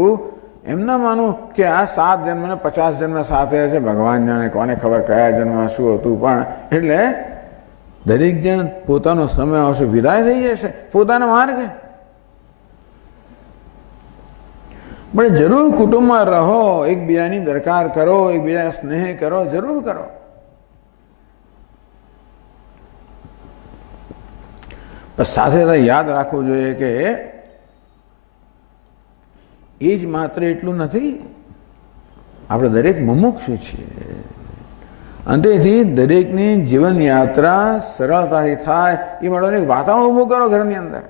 એમ ના માનું કે આ 7 જન્મ ને 50 જન્મ સાથે હશે. ભગવાન જાણે, કોને ખબર કયા જન્મમાં શું હતું. પણ એટલે દરેક જણ પોતાનો સમય આવશે, વિદાય થઈ જશે પોતાના માર્ગે. પણ જરૂર કુટુંબમાં રહો, એકબીજાની દરકાર કરો, એકબીજા સ્નેહ કરો, જરૂર કરો. સાથે સાથે યાદ રાખવું જોઈએ કે એ જ માત્ર એટલું નથી, આપણે દરેક મુમુક્ષુ છીએ. અંતેથી દરેકની જીવન યાત્રા સરળતાથી થાય એ માટેનું વાતાવરણ ઊભું કરો ઘરની અંદર.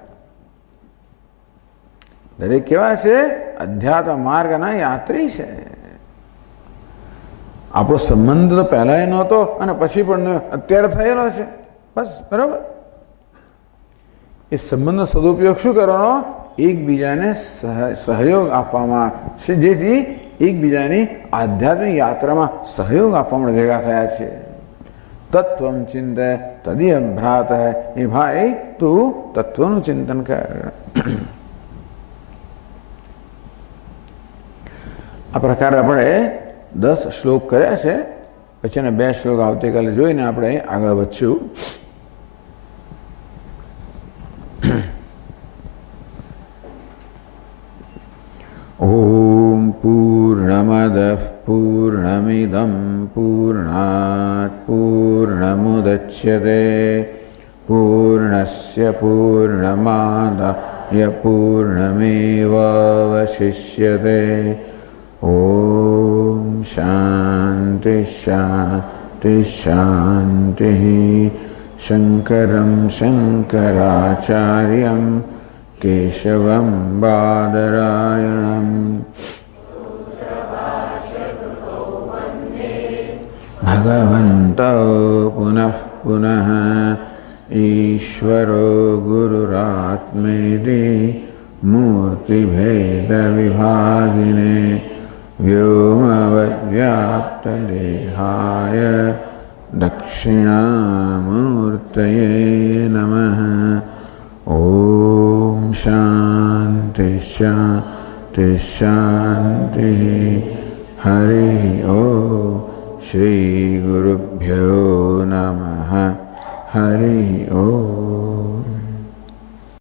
દરેક કેવા છે? અધ્યાત્મ માર્ગના યાત્રી છે. આપણો સંબંધ તો પહેલા નહોતો અને પછી પણ અત્યારે થયેલો છે. બસ બરાબર. એ સંબંધનો સદુપયોગ શું કરવાનો? એકબીજાને સહયોગ આપવામાં, જેથી એકબીજાની આધ્યાત્મિક યાત્રામાં સહયોગ આપવામાં ભેગા થયા છે. તત્વમ ચિંત તદિય ભ્રાત. એ ભાઈ તું તત્વનું ચિંતન કર. આ પ્રકારે આપણે 10 શ્લોક કર્યા છે. પછી એના 2 શ્લોક આવતીકાલે જોઈને આપણે આગળ વધશું. ઓમ પૂર્ણમદઃ પૂર્ણમિદં પૂર્ણાત પૂર્ણમુદચ્યતે પૂર્ણસ્ય પૂર્ણમાદાય પૂર્ણમેવાવશિષ્યતે. ઓમ શાંતિ શાંતિ શાંતિ. શંકરં શંકરાચાર્યં કેશવં બાદરાયણં ભગવન્તો પુનઃ પુનઃ ઈશ્વરો ગુરુરાત્મેતિ મૂર્તિભેદવિભાગિને વ્યોમવદ્વ્યાપ્તદેહાય દક્ષિણામૂર્તયે નમઃ. ઓમ શાંતિ શાંતિ શાંતિ. હરિ ઓમ. શ્રી ગુરુભ્યો નમઃ. હરિ ઓમ.